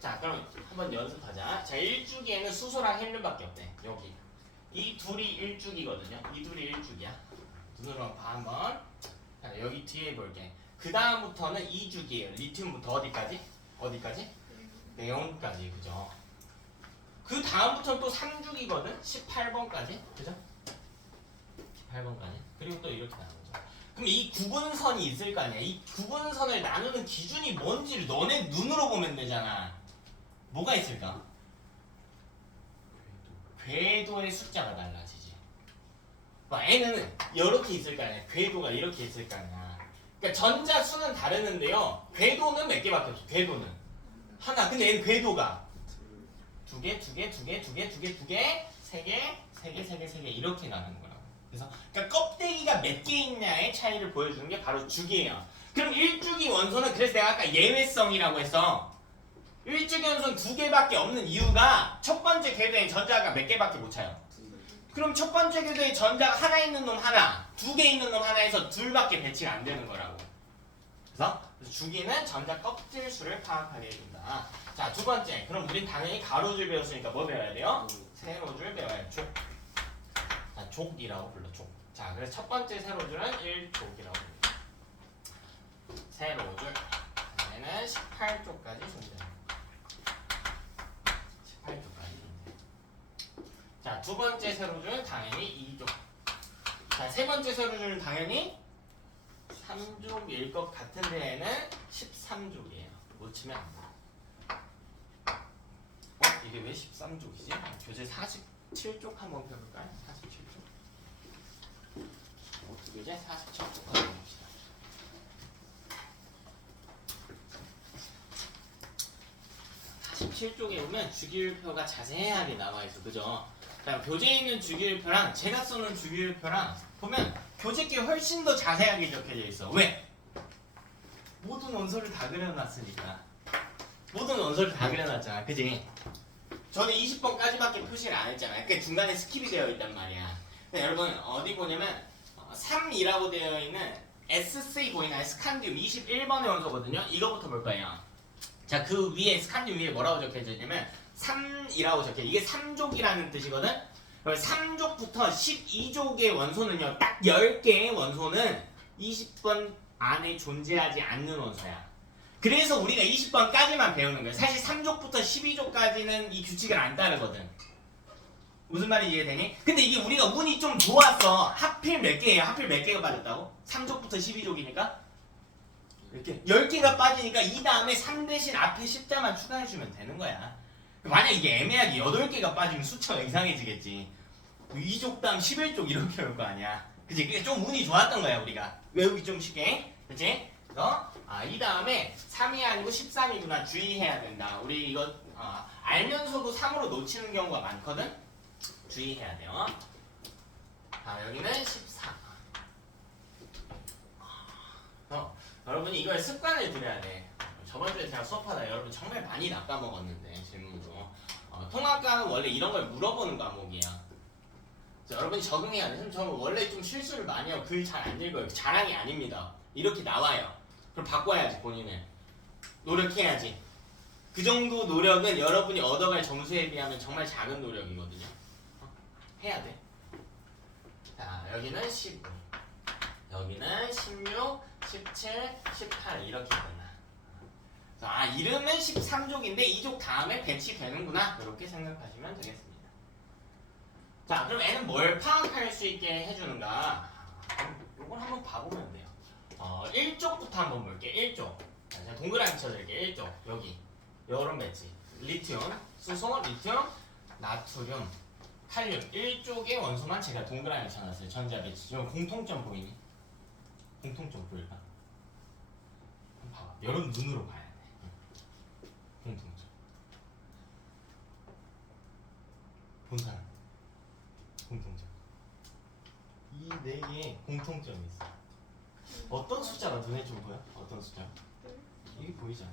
자, 그럼 한번 연습하자. 자, 1주기에는 수소랑 헬륨밖에 없대. 여기 이 둘이 1주기거든요. 이 둘이 1주기야. 눈으로 봐 한번. 자, 여기 뒤에 볼게. 그 다음부터는 2주기예요. 리튬부터 어디까지? 어디까지? 네온까지. 그죠? 그 다음부터는 또 3주기거든. 18번까지. 그죠? 18번까지. 그리고 또 이렇게 나오는 거죠. 그럼 이 구분선이 있을 거 아니야. 이 구분선을 나누는 기준이 뭔지를 너네 눈으로 보면 되잖아. 뭐가 있을까? 궤도의 숫자가 달라지지. n은 이렇게 있을 거 아니야. 궤도가 이렇게 있을 거 아니야. 그러니까 전자 수는 다르는데요. 궤도는 몇 개밖에 없어. 궤도는 하나. 근데 얘는 궤도가 두 개, 두 개, 두 개, 두 개, 두 개, 두 개, 세 개, 세 개, 세 개, 세 개 이렇게 나누는 거라고. 그래서 그러니까 껍데기가 몇 개 있냐의 차이를 보여주는 게 바로 주기예요. 그럼 1주기 원소는 그래서 내가 아까 예외성이라고 했어. 1주기 원소는 두 개밖에 없는 이유가 첫 번째 궤도에 전자가 몇 개밖에 못 차요. 그럼 첫 번째 궤도에 전자가 하나 있는 놈 하나, 두 개 있는 놈 하나에서 둘밖에 배치가 안 되는 거라고. 그래서 주기는 전자 껍질 수를 파악하게 해준다. 자, 두 번째. 그럼 우린 당연히 가로줄 배웠으니까 뭐 배워야 돼요? 세로줄 배워야 족. 자, 족이라고 불러, 족. 자, 그래서 첫 번째 세로줄은 1족이라고 불러. 세로줄. 얘는 18쪽까지 존재합니다. 18쪽까지 존재. 자, 두 번째 세로줄은 당연히 2족. 자, 세 번째 세로줄은 당연히 3족일 것 같은데 얘는 13족이에요. 놓치면 안 돼. 이게 왜 13족이지? 교재 47쪽 한번 펴볼까요? 47쪽. 교재 47쪽 한번 봅시다. 47쪽에 보면 주기율표가 자세하게 나와있어. 그죠? 자, 교재에 있는 주기율표랑 제가 쓰는 주기율표랑 보면 교재께 훨씬 더 자세하게 적혀져 있어. 왜? 모든 원소를 다 그려놨으니까. 모든 원소를 다 그려놨잖아. 그지? 저는 20번까지밖에 표시를 안 했잖아요. 그러니까 중간에 스킵이 되어 있단 말이야. 근데 여러분 어디 보냐면 3이라고 되어 있는 SC 보이나요? 스칸디움 21번의 원소거든요. 이거부터 볼 거예요. 자, 그 위에 스칸디움 위에 뭐라고 적혀져 있냐면 3이라고 적혀. 이게 3족이라는 뜻이거든. 3족부터 12족의 원소는요. 딱 10개의 원소는 20번 안에 존재하지 않는 원소야. 그래서 우리가 20번까지만 배우는 거야. 사실 3족부터 12족까지는 이 규칙을 안 따르거든. 무슨 말인지 이해되니? 근데 이게 우리가 운이 좀 좋았어. 하필 몇 개예요? 하필 몇 개가 빠졌다고? 3족부터 12족이니까? 이렇게 10개가 빠지니까 이 다음에 3 대신 앞에 10자만 추가해주면 되는 거야. 만약 이게 애매하게 8개가 빠지면 숫자가 이상해지겠지. 2족당 11족 이렇게 올 거 아니야. 그치? 그게 좀 운이 좋았던 거야, 우리가. 외우기 좀 쉽게. 그치? 그래서 이 다음에 3이 아니고 13이구나 주의해야 된다. 우리 이거 알면서도 3으로 놓치는 경우가 많거든? 주의해야 돼요. 여기는 14. 여러분이 이걸 습관을 들여야 돼. 저번주에 제가 수업하다 여러분 정말 많이 낚아먹었는데 질문으로. 통합과는 원래 이런 걸 물어보는 과목이야. 여러분이 적응해야 돼. 저는 원래 좀 실수를 많이 하고 글 잘 안 읽어요. 자랑이 아닙니다. 이렇게 나와요. 그럼 바꿔야지 본인은. 노력해야지. 그 정도 노력은 여러분이 얻어갈 점수에 비하면 정말 작은 노력이거든요. 해야 돼. 자, 여기는 15. 여기는 16, 17, 18 이렇게 끝나. 이름은 13족인데 2족 다음에 배치되는구나. 이렇게 생각하시면 되겠습니다. 자, 그럼 얘는 뭘 파악할 수 있게 해주는가? 이걸 한번 봐보면 돼요. 1족부터 한번 볼게. 1족. 자, 제가 동그라미 쳐드릴게요. 1족. 여기. 요런 배치. 리튬, 수소, 리튬, 나트륨, 칼륨. 1쪽의 원소만 제가 동그라미 쳐놨어요. 전자 배치. 이 공통점 보이니? 공통점 보일까? 한번 봐봐. 여러분 눈으로 봐야 돼. 공통점. 본 사람. 공통점. 이 네 개의 공통점이 있어. 어떤 숫자가 눈에 좀 보여? 어떤 숫자? 이게 보이잖아.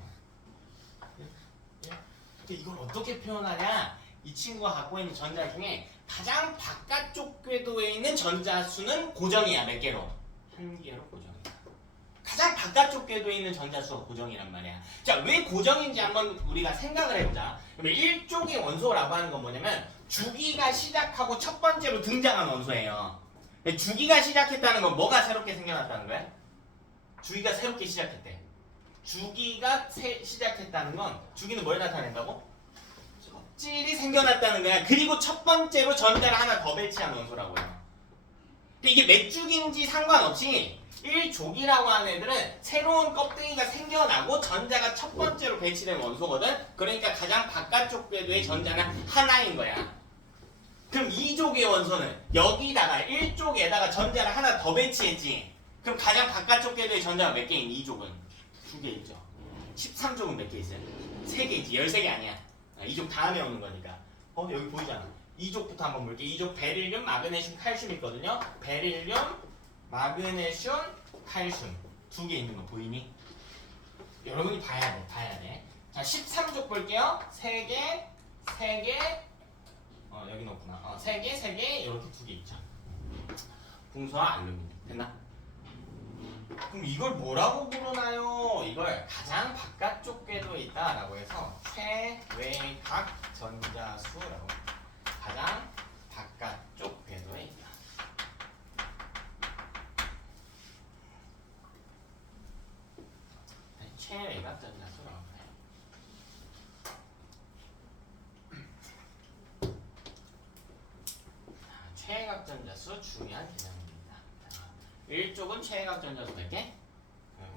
이걸 어떻게 표현하냐? 이 친구가 갖고 있는 전자 중에 가장 바깥쪽 궤도에 있는 전자 수는 고정이야. 몇 개로? 한 개로 고정이야. 가장 바깥쪽 궤도에 있는 전자 수가 고정이란 말이야. 자, 왜 고정인지 한번 우리가 생각을 해보자. 그러면 1쪽의 원소라고 하는 건 뭐냐면 주기가 시작하고 첫 번째로 등장한 원소예요. 주기가 시작했다는 건 뭐가 새롭게 생겨났다는 거야? 주기가 새롭게 시작했대. 주기가 시작했다는 건 주기는 뭘 나타낸다고? 껍질이 생겨났다는 거야. 그리고 첫 번째로 전자를 하나 더 배치한 원소라고요. 이게 몇 주기인지 상관없이 1족이라고 하는 애들은 새로운 껍데기가 생겨나고 전자가 첫 번째로 배치된 원소거든. 그러니까 가장 바깥쪽 궤도의 전자는 하나인 거야. 그럼 2족의 원소는 여기다가 1족에다가 전자를 하나 더 배치했지. 그럼 가장 바깥쪽 궤도의 전자가 몇 개인 2족은? 2개 있죠. 13족은 몇 개 있어요? 3개 있지. 13개 아니야. 2족 다음에 오는 거니까. 여기 보이잖아. 2족부터 한번 볼게. 2족 베릴륨, 마그네슘, 칼슘 있거든요. 베릴륨, 마그네슘, 칼슘 2개 있는 거 보이니? 여러분이 봐야 돼. 봐야 돼. 자, 13족 볼게요. 3개, 3개. 여기 넣구나. 3개, 3개. 이렇게 2개 있죠. 풍수와 알루미늄. 됐나? 그럼 이걸 뭐라고 부르나요? 이걸 가장 바깥쪽 궤도에 있다라고 해서 최외각 전자수라고. 가장 바깥쪽 궤도에 있다. 최외각 전자수라고 해요. 최외각 전자수 중요한 개념입니다. 1쪽은 최외각 전자수 몇 개?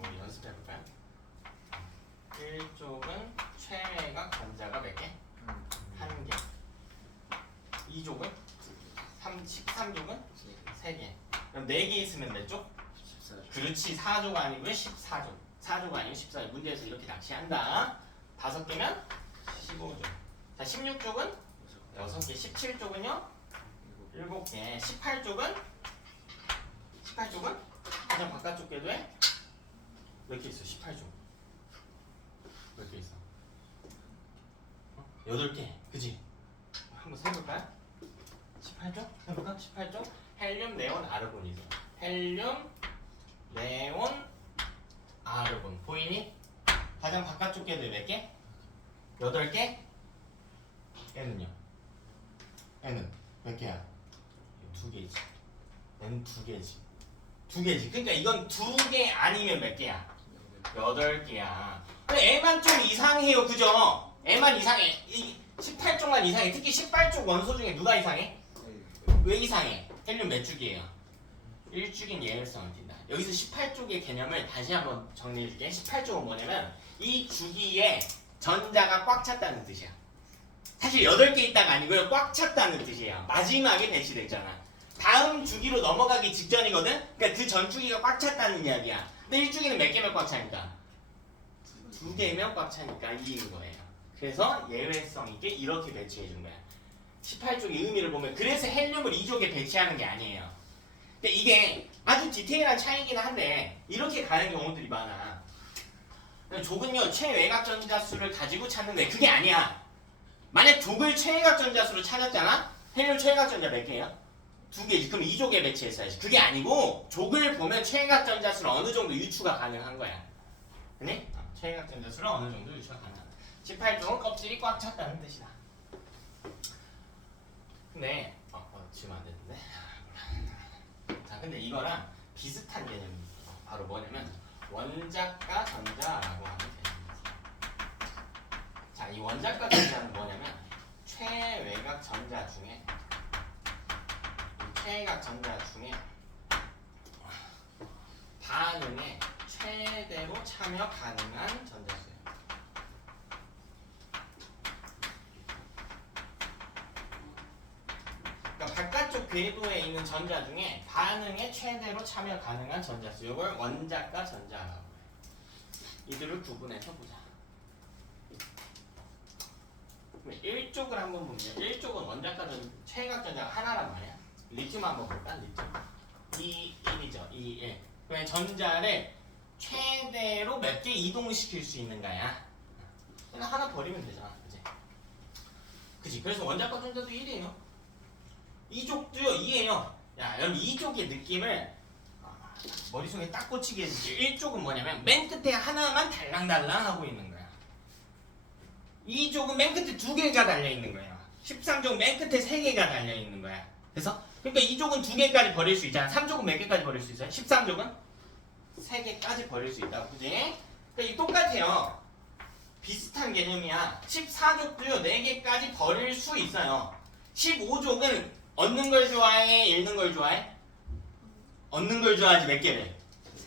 우리 연습해볼까요? 1쪽은 최외각 전자가 몇 개? 1개. 2족은? 13족은? 3개. 그럼 4개 있으면 몇 족? 14족. 그렇지. 4족 아니고요. 14족. 4족 아니고 14족. 문제에서 이렇게 낚시한다. 5개면 15족. 자, 16족은? 6개. 17족은요? 7개. 18족은? 18족은? 가장 바깥쪽 궤도에 몇 개 있어? 18족. 몇 개 있어? 8개. 그지? 한번 세볼까요? 18족? 해볼까? 18족? 헬륨, 네온, 아르곤이죠. 헬륨, 네온, 아르곤. 보이니? 가장 바깥쪽 궤도에 몇 개? 8개? N은요? N은 몇 개야? 2개지. N 2개지. 2개지. 그러니까 이건 2개 아니면 몇 개야? 8개야. 애만 좀 이상해요. 그죠? 애만 이상해. 18쪽만 이상해. 특히 18쪽 원소 중에 누가 이상해? 왜 이상해? 헬륨 몇 주기예요? 1주기는 예외성을 띈다. 여기서 18쪽의 개념을 다시 한번 정리해줄게. 18쪽은 뭐냐면 이 주기에 전자가 꽉 찼다는 뜻이야. 사실 8개 있다가 아니고요. 꽉 찼다는 뜻이에요. 마지막에 배치됐잖아. 다음 주기로 넘어가기 직전이거든? 그러니까 그 전 주기가 꽉 찼다는 이야기야. 근데 1주기는 몇 개면 꽉 차니까? 2개면 꽉 차니까 2인 거예요. 그래서 예외성 있게 이렇게 배치해 준 거야. 18족의 의미를 보면 그래서 헬륨을 2족에 배치하는 게 아니에요. 근데 이게 아주 디테일한 차이긴 한데 이렇게 가는 경우들이 많아. 족은요 최외각 전자수를 가지고 찾는데 그게 아니야. 만약 족을 최외각 전자수로 찾았잖아? 헬륨 최외각 전자 몇 개예요? 2개지. 그럼 2족에 배치했어야지. 그게 아니고 족을 보면 최외각 전자수는 어느 정도 유추가 가능한 거야. 그니? 최외각 전자수는 어느 정도 유추가 가능하다. 18쪽은 껍질이 꽉 찼다는 뜻이다. 근데 지금 안 되는데. 자, 근데 이거랑 비슷한 개념이 있어. 바로 뭐냐면 원자과 전자라고 하는 개념이지. 자, 이 원자과 전자는 뭐냐면 최외각 전자 중에 반응에 최대로 참여 가능한 전자수예요. 그러니까 바깥쪽 궤도에 있는 전자 중에 반응에 최대로 참여 가능한 전자수. 이걸 원자과 전자라고 해요. 이들을 구분해서 보자. 1쪽을 한번 보면 1쪽은 원자과 최각 전자가 하나란 말이야. 리튬 한번 볼까? 리튬 1이죠. 2, 1. 그러면 전자를 최대로 몇 개 이동시킬 수 있는 거야. 그냥 하나 버리면 되잖아. 그치? 그래서 원자과 전자도 1이에요. 이쪽도요 2예요. 야, 여러분 이쪽의 느낌을 머릿속에 딱 꽂히게 해줄게요. 1쪽은 뭐냐면 맨 끝에 하나만 달랑달랑 하고 있는 거야. 2쪽은 맨 끝에 2개가 달려있는 거야. 13쪽 맨 끝에 3개가 달려있는 거야. 그래서 그러니까 2쪽은 2개까지 버릴 수 있잖아. 3쪽은 몇 개까지 버릴 수 있어요? 13쪽은 3개까지 버릴 수 있다고. 그지? 그러니까 이 똑같아요. 비슷한 개념이야. 14족도요 4개까지 버릴 수 있어요. 15족은 얻는 걸 좋아해? 잃는 걸 좋아해? 얻는 걸 좋아하지. 몇 개를?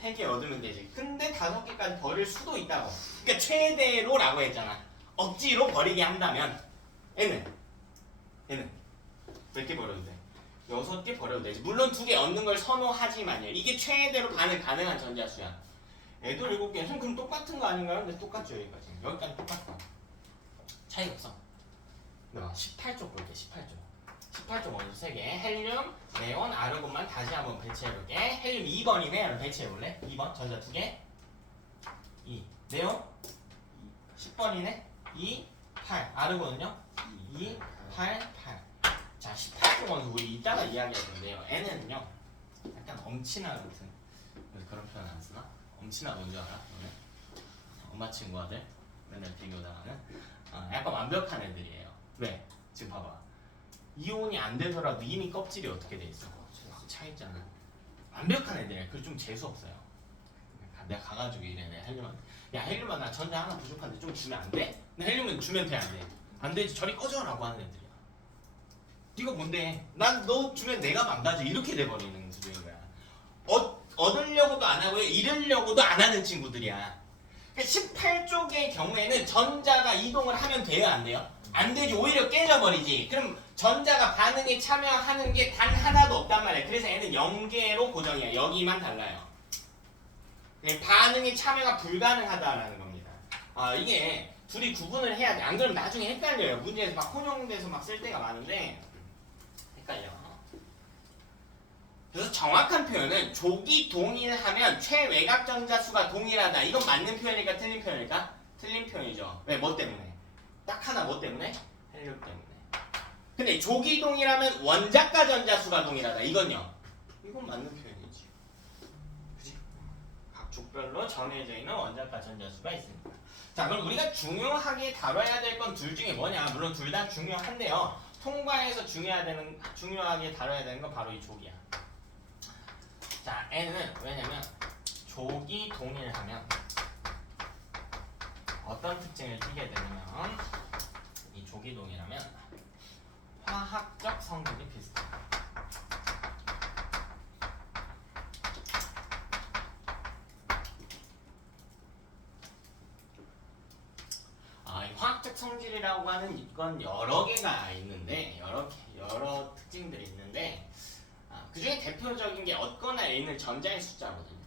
3개 얻으면 되지. 근데 5개까지 버릴 수도 있다고. 그러니까 최대로라고 했잖아. 억지로 버리게 한다면 얘는 몇 개 버려도 돼? 6개 버려도 되지. 물론 2개 얻는 걸 선호하지만요. 이게 최대로 반응 가능한 전자수야. 애들 7개. 그럼 똑같은 거 아닌가요? 근데 똑같죠. 여기까지 똑같아. 차이 없어. 18쪽 볼게. 18쪽 원소 3개. 헬륨, 네온, 아르곤만 다시 한번 배치해볼게. 헬륨 2번이네. 여러분 배치해볼래? 2번 전자 2개. 2. 네온 10번이네. 2, 8. 아르곤은요? 2, 8, 8. 자, 18쪽 원소 우리 이따가 이야기할 건데요. N은요 약간 엄친아 같은 그런 표현 안 쓰나? 엄친아 뭔지 알아? 너네? 엄마 친구 아들? 맨날 비교당하는 약간 완벽한 애들이에요. 왜? 지금 봐봐. 이온이 안 되더라도 이미 껍질이 어떻게 돼 있어? 차 있잖아. 완벽한 애들이야. 그래서 좀 재수 없어요. 내가 가가지고 이래. 내가 헬륨한테 야 헬륨아 나 전자 하나 부족한데 좀 주면 안 돼? 나 헬륨은 주면 돼 안 돼? 안 되지. 저리 꺼져라고 하는 애들이야. 네가 뭔데? 난 너 주면 내가 망가져. 이렇게 돼버리는 수준인 거야. 얻으려고도 안 하고요. 잃으려고도 안 하는 친구들이야. 18쪽의 경우에는 전자가 이동을 하면 돼요? 안 돼요? 안 되지. 오히려 깨져버리지. 그럼 전자가 반응에 참여하는 게 단 하나도 없단 말이에요. 그래서 얘는 0개로 고정이야. 여기만 달라요. 반응에 참여가 불가능하다라는 겁니다. 이게 둘이 구분을 해야 돼. 안 그러면 나중에 헷갈려요. 문제에서 막 혼용돼서 막 쓸 때가 많은데 헷갈려. 그래서 정확한 표현은 족이 동일하면 최외곽 전자수가 동일하다. 이건 맞는 표현일까 틀린 표현일까? 틀린 표현이죠. 왜? 뭐 때문에? 딱 하나 뭐 때문에? 헬륨 때문에. 근데 족이 동일하면 원자과 전자수가 동일하다. 이건요? 이건 맞는 표현이지. 그치? 각 족별로 정해져 있는 원자과 전자수가 있습니다. 자, 그럼 우리가 중요하게 다뤄야 될 건 둘 중에 뭐냐? 물론 둘 다 중요한데요. 통과해서 중요하게 다뤄야 되는 건 바로 이 족이야. 자, N은 왜냐면 족이 동일하면 어떤 특징을 띠게 되냐면 이 족이 동일하면 화학적 성질이 비슷해. 이 화학적 성질이라고 하는 이건 여러 개가 있는데 여러 특징들이 있는데 그 중에 대표적인 게 얻거나 잃는 전자의 숫자거든요.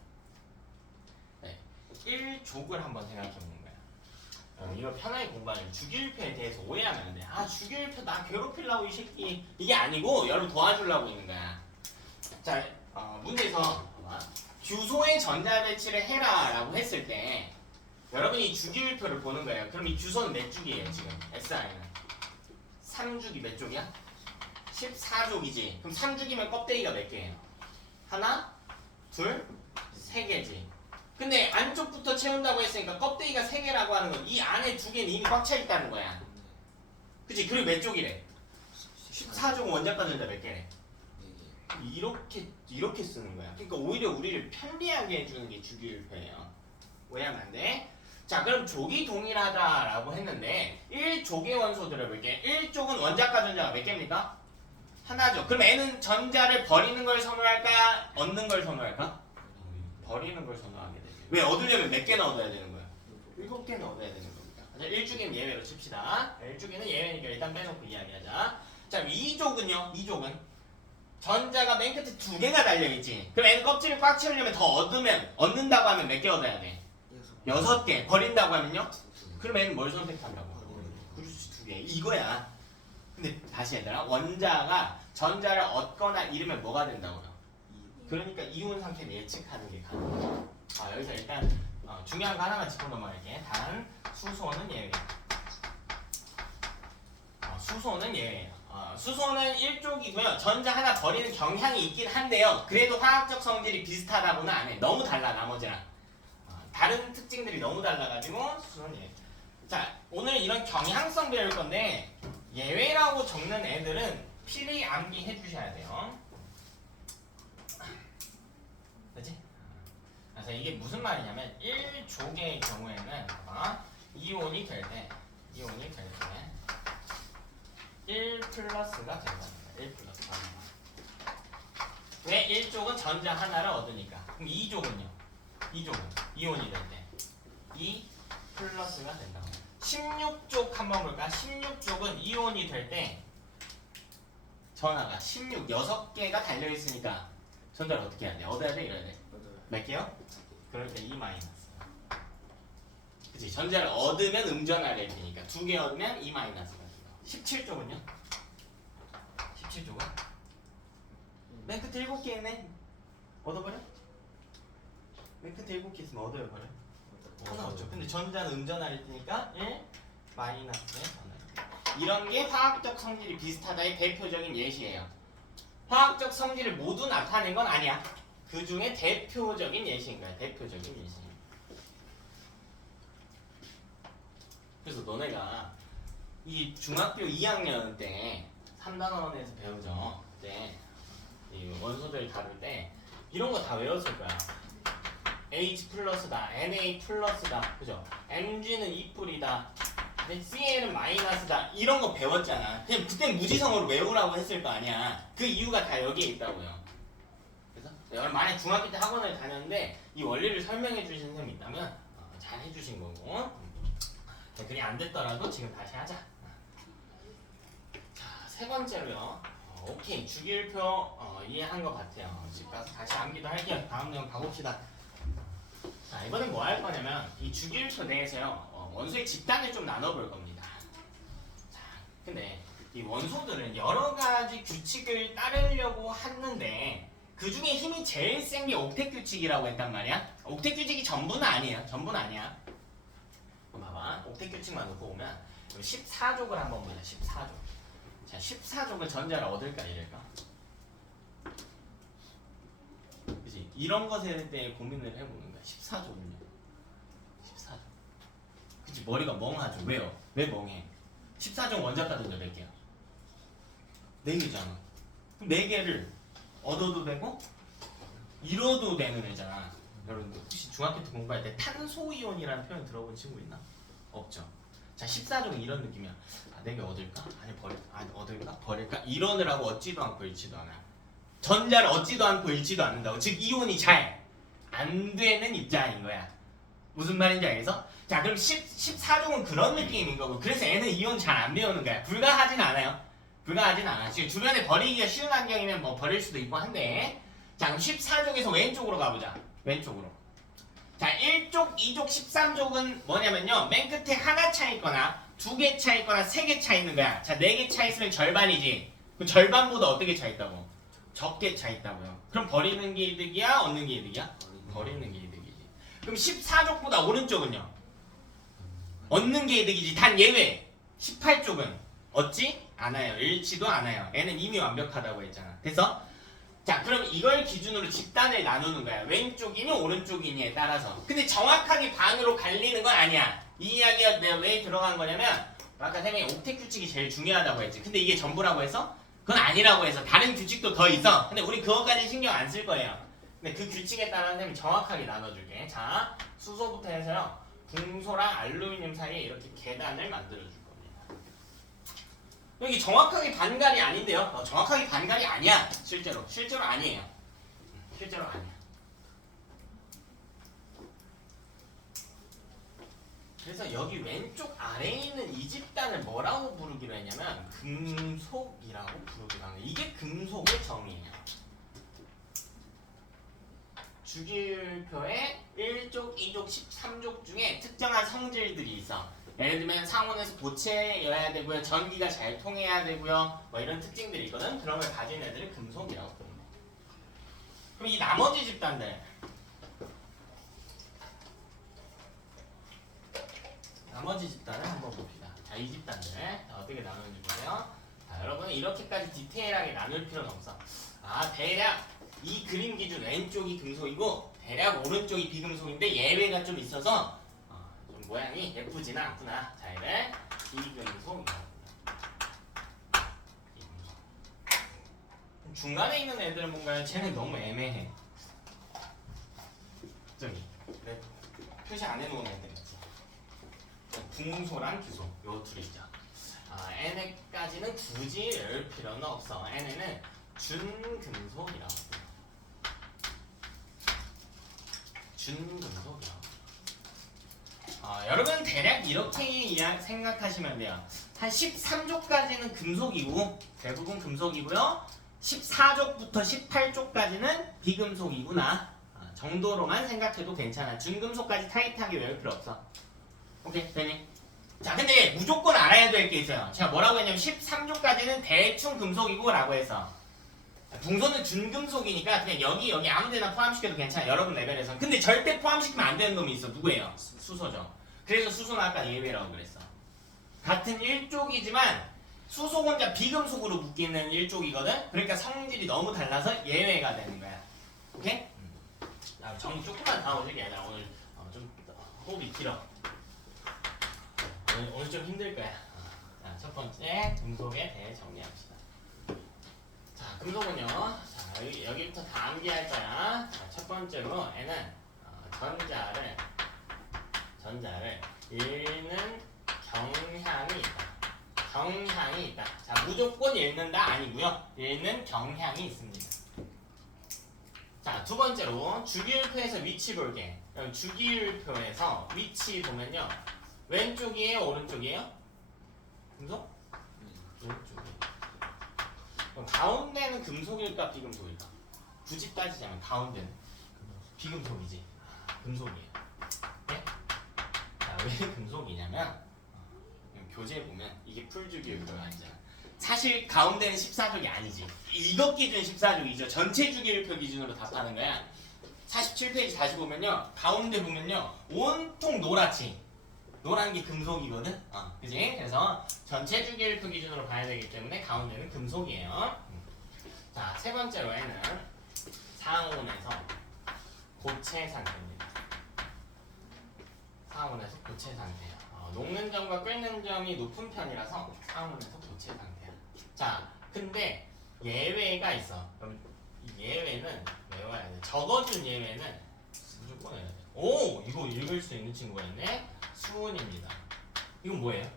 네. 1족을 한번 생각해 보는 거야. 이거 편하게 공부하는 주기율표에 대해서 오해하면 안 돼. 주기율표 나 괴롭히려고 이 새끼. 이게 아니고 여러분 도와주려고 있는 거야. 자, 문제에서 규소의 전자 배치를 해라 라고 했을 때 여러분이 주기율표를 보는 거예요. 그럼 이 규소는 몇 쪽이에요 지금? SI는 3쪽이 몇 쪽이야? 14족이지. 그럼 3족이면 껍데기가 몇 개예요? 하나, 둘, 세 개지. 근데 안쪽부터 채운다고 했으니까 껍데기가 3개라고 하는 건 이 안에 2개는 이미 꽉 차 있다는 거야. 그치? 그리고 몇 쪽이래? 14족 원자과 전자 몇 개래? 이렇게 쓰는 거야. 그러니까 오히려 우리를 편리하게 해주는 게 주기율표예요. 오해하면 안 돼? 자, 그럼 족이 동일하다라고 했는데 1족의 원소들을 볼게. 1족은 원자과 전자가 몇 개입니까? 하나죠. 그럼 N은 전자를 버리는 걸 선호할까? 얻는 걸 선호할까? 버리는 걸 선호하게 되죠. 왜? 얻으려면 몇 개나 얻어야 되는 거야? 7개나 얻어야 되는 겁니다. 1주기는 예외로 칩시다. 1주기는 예외니까 일단 빼놓고 이야기하자. 자, 2족은요? 2족은 전자가 맨 끝에 두 개가 달려있지. 그럼 N 껍질을 꽉 채우려면 더 얻는다고 하면 몇 개 얻어야 돼? 6개. 버린다고 하면요? 그럼 N은 뭘 선택한다고? 그렇지, 두 개. 이거야. 근데 다시 얘들아, 원자가 전자를 얻거나 잃으면 뭐가 된다고요? 그러니까 이온 상태를 예측하는 게 가능해요. 여기서 일단 중요한 거 하나만 짚고 넘어갈게. 단, 수소는 예외야. 수소는 예외예요. 수소는 1족이고요. 전자 하나 버리는 경향이 있긴 한데요. 그래도 화학적 성질이 비슷하다고는 안 해. 너무 달라, 나머지랑. 다른 특징들이 너무 달라가지고 수소는 예외. 자, 오늘 이런 경향성 배울 건데 예외라고 적는 애들은 필히 암기해 주셔야 돼요. 그치? 그래서 이게 무슨 말이냐면 1족의 경우에는 봐봐. 이온이 될 때 1 플러스가 된답니다. 1 플러스. 왜 1족은 전자 하나를 얻으니까. 그럼 2족은요? 2족은 이온이 될 때 2 플러스가 된다고. 16족 한번 볼까? 16족은 이온이 될 때 전하가 6개가 달려있으니까 전자를 어떻게 해야 돼? 얻어야 돼? 이래야 돼? 몇 개요? 그럴 때 2 마이너스. 그치? 전자를 얻으면 음전하게 되니까 2개 얻으면 2 마이너스가. 17쪽은요? 17쪽은? 맨 끝에 7개 있네? 얻어버려? 맨 끝에 7개 있으면 얻어버려? 하나 없죠. 근데 전자는 음전하게 되니까 1 마이너스의 전하. 이런 게 화학적 성질이 비슷하다의 대표적인 예시예요. 화학적 성질을 모두 나타낸 건 아니야. 그 중에 대표적인 예시인 거야. 대표적인 예시. 그래서 너네가 이 중학교 2학년 때 3단원에서 배우죠. 그때 이 원소들 다룰 때 이런 거 다 외웠을 거야. H 플러스다, Na 플러스다, 그죠? Mg는 2풀이다, Cn은 마이너스다, 이런 거 배웠잖아. 그냥 그때 무지성으로 외우라고 했을 거 아니야. 그 이유가 다 여기에 있다고요. 그래서 만약 중학교 때 학원을 다녔는데 이 원리를 설명해 주신 선생님이 있다면 잘 해주신 거고, 그게 안 됐더라도 지금 다시 하자. 자, 세 번째로요. 오케이, 주기율표 이해한 것 같아요. 집 가서 다시 암기도 할게요. 다음 내용 가봅시다. 자, 이번엔 뭐 할 거냐면 이 주기율표 내에서요, 원소의 집단을 좀 나눠볼 겁니다. 자, 근데 이 원소들은 여러 가지 규칙을 따르려고 하는데 그 중에 힘이 제일 센 게 옥텟 규칙이라고 했단 말이야. 옥텟 규칙이 전부는 아니에요. 전부는 아니야. 봐봐, 옥텟 규칙만 놓고 보면 14족을 한번 보자. 14족. 자, 14족은 전자를 얻을까 잃을까? 그치? 이런 것에 대해 고민을 해보는 거야. 14족은요. 14족. 그치? 머리가 멍하죠. 왜요? 왜 멍해? 14족 원자가 전자 몇 개야? 4개잖아. 그럼 4개를 얻어도 되고 잃어도 되는 애잖아. 여러분들 혹시 중학교 때 공부할 때 탄소이온이라는 표현 들어본 친구 있나? 없죠. 자, 14종은 이런 느낌이야. 내가 얻을까? 아니 버릴까? 아니 얻을까? 버릴까? 이러느라고 얻지도 않고 잃지도 않아. 전자를 얻지도 않고 잃지도 않는다고. 즉 이온이 잘 안 되는 입장인 거야. 무슨 말인지 알겠어? 자, 그럼 14종은 그런 느낌인 거고, 그래서 얘는 이온 잘 안 배우는 거야. 불가하진 않아요. 불가하진 않아. 지금 주변에 버리기가 쉬운 환경이면 뭐 버릴 수도 있고 한데, 자, 그럼 14족에서 왼쪽으로 가보자. 왼쪽으로. 자, 1족, 2족, 13족은 뭐냐면요, 맨 끝에 하나 차 있거나 2개 차 있거나 3개 차 있는 거야. 자, 4개 차 있으면 절반이지. 그 절반보다 어떻게 차 있다고? 적게 차 있다고요. 그럼 버리는 게 이득이야? 얻는 게 이득이야? 버리는 게 이득이지. 그럼 14족보다 오른쪽은요? 얻는 게 이득이지. 단 예외. 18족은 얻지 않아요. 잃지도 않아요. 얘는 이미 완벽하다고 했잖아. 됐어? 자, 그럼 이걸 기준으로 집단을 나누는 거야. 왼쪽이니 오른쪽이니에 따라서. 근데 정확하게 반으로 갈리는 건 아니야. 이 이야기가 내가 왜 들어간 거냐면, 아까 선생님이 옥텟 규칙이 제일 중요하다고 했지. 근데 이게 전부라고 해서? 그건 아니라고 해서. 다른 규칙도 더 있어. 근데 우리 그것까지 신경 안 쓸 거예요. 근데 그 규칙에 따라 선생님이 정확하게 나눠줄게. 자, 수소부터 해서요, 궁소랑 알루미늄 사이에 이렇게 계단을 만들어줄 겁니다. 여기 정확하게 반갈이 아닌데요. 정확하게 반갈이 아니야. 실제로 아니에요. 실제로 아니야. 그래서 여기 왼쪽 아래에 있는 이 집단을 뭐라고 부르기로 했냐면 금속이라고 부르기로 하는 이게 금속의 정의예요. 주기율표에 1족, 2족, 13족 중에 특정한 성질들이 있어. 예를 들면 상온에서 고체여야 되고요. 전기가 잘 통해야 되고요. 뭐 이런 특징들이 있거든. 그런 걸 가진 애들을 금속이라고 부르는 거야. 그럼 이 나머지 집단들 나머지 집단을 한번 봅시다. 자, 이 집단들 어떻게 나누는지 보세요. 자, 여러분은 이렇게까지 디테일하게 나눌 필요는 없어. 아, 대략 이 그림 기준 왼쪽이 금속이고 대략 오른쪽이 비금속인데 예외가 좀 있어서 좀 모양이 예쁘지는 않구나. 자, 이래 비금속. 중간에 있는 애들은 뭔가요? 쟤는 너무 애매해. 저기 내 표시 안 해놓은 애들 있지. 붕소랑 규소 요 둘이 있죠. N에까지는 굳이 외울 필요는 없어. N에는 준금속이라고. 준금속이요. 여러분 대략 이렇게 생각하시면 돼요. 한 13족까지는 금속이고 대부분 금속이고요. 14족부터 18족까지는 비금속이구나 정도로만 생각해도 괜찮아. 준금속까지 타이트하게 외울 필요 없어. 오케이, 되니? 자, 근데 무조건 알아야 될 게 있어요. 제가 뭐라고 했냐면 13족까지는 대충 금속이고 라고 해서 붕소는 준금속이니까 그냥 여기 아무 데나 포함시켜도 괜찮아요. 여러분 레벨에서. 근데 절대 포함시키면 안 되는 놈이 있어. 누구예요? 수소죠. 그래서 수소는 아까 예외라고 그랬어. 같은 1족이지만 수소 혼자 비금속으로 묶이는 1족이거든? 그러니까 성질이 너무 달라서 예외가 되는 거야. 오케이? 정리 조금만 다 오실 게 아니라 오늘 좀 호흡이 길어. 오늘 좀 힘들 거야. 자, 첫 번째 금속에 대해 정리합시다. 자, 금속은요. 자, 여기부터 다 암기할 거야. 자, 첫 번째로 N은 전자를 읽는 경향이 있다. 경향이 있다. 자, 무조건 읽는다 아니고요. 읽는 경향이 있습니다. 자, 두 번째로 주기율표에서 위치 볼게. 주기율표에서 위치 보면요. 왼쪽이에요? 오른쪽이에요? 금속? 오른쪽이에요. 그럼 가운데는 금속일까 비금속일까? 굳이 따지자면 가운데는 비금속이지. 금속이에요. 네? 자, 왜 금속이냐면 교재에 보면 이게 풀주기율표가 아니잖아. 사실 가운데는 14족이 아니지. 이것 기준 14족이죠. 전체 주기율표 기준으로 답하는 거야. 47페이지 다시 보면요. 가운데 보면요. 온통 노랗지. 노란 게 금속이거든? 그지? 그래서 전체 주기율표 기준으로 봐야 되기 때문에 가운데는 금속이에요. 자, 세 번째로 N은 상온에서 고체 상태입니다. 상온에서 고체 상태예요. 녹는 점과 끓는 점이 높은 편이라서 상온에서 고체 상태야. 자, 근데 예외가 있어. 그럼 이 예외는 외워야 돼. 적어준 예외는 무조건 해야 돼. 오! 이거 읽을 수 있는 친구가 있네. 수은입니다. 이건 뭐예요?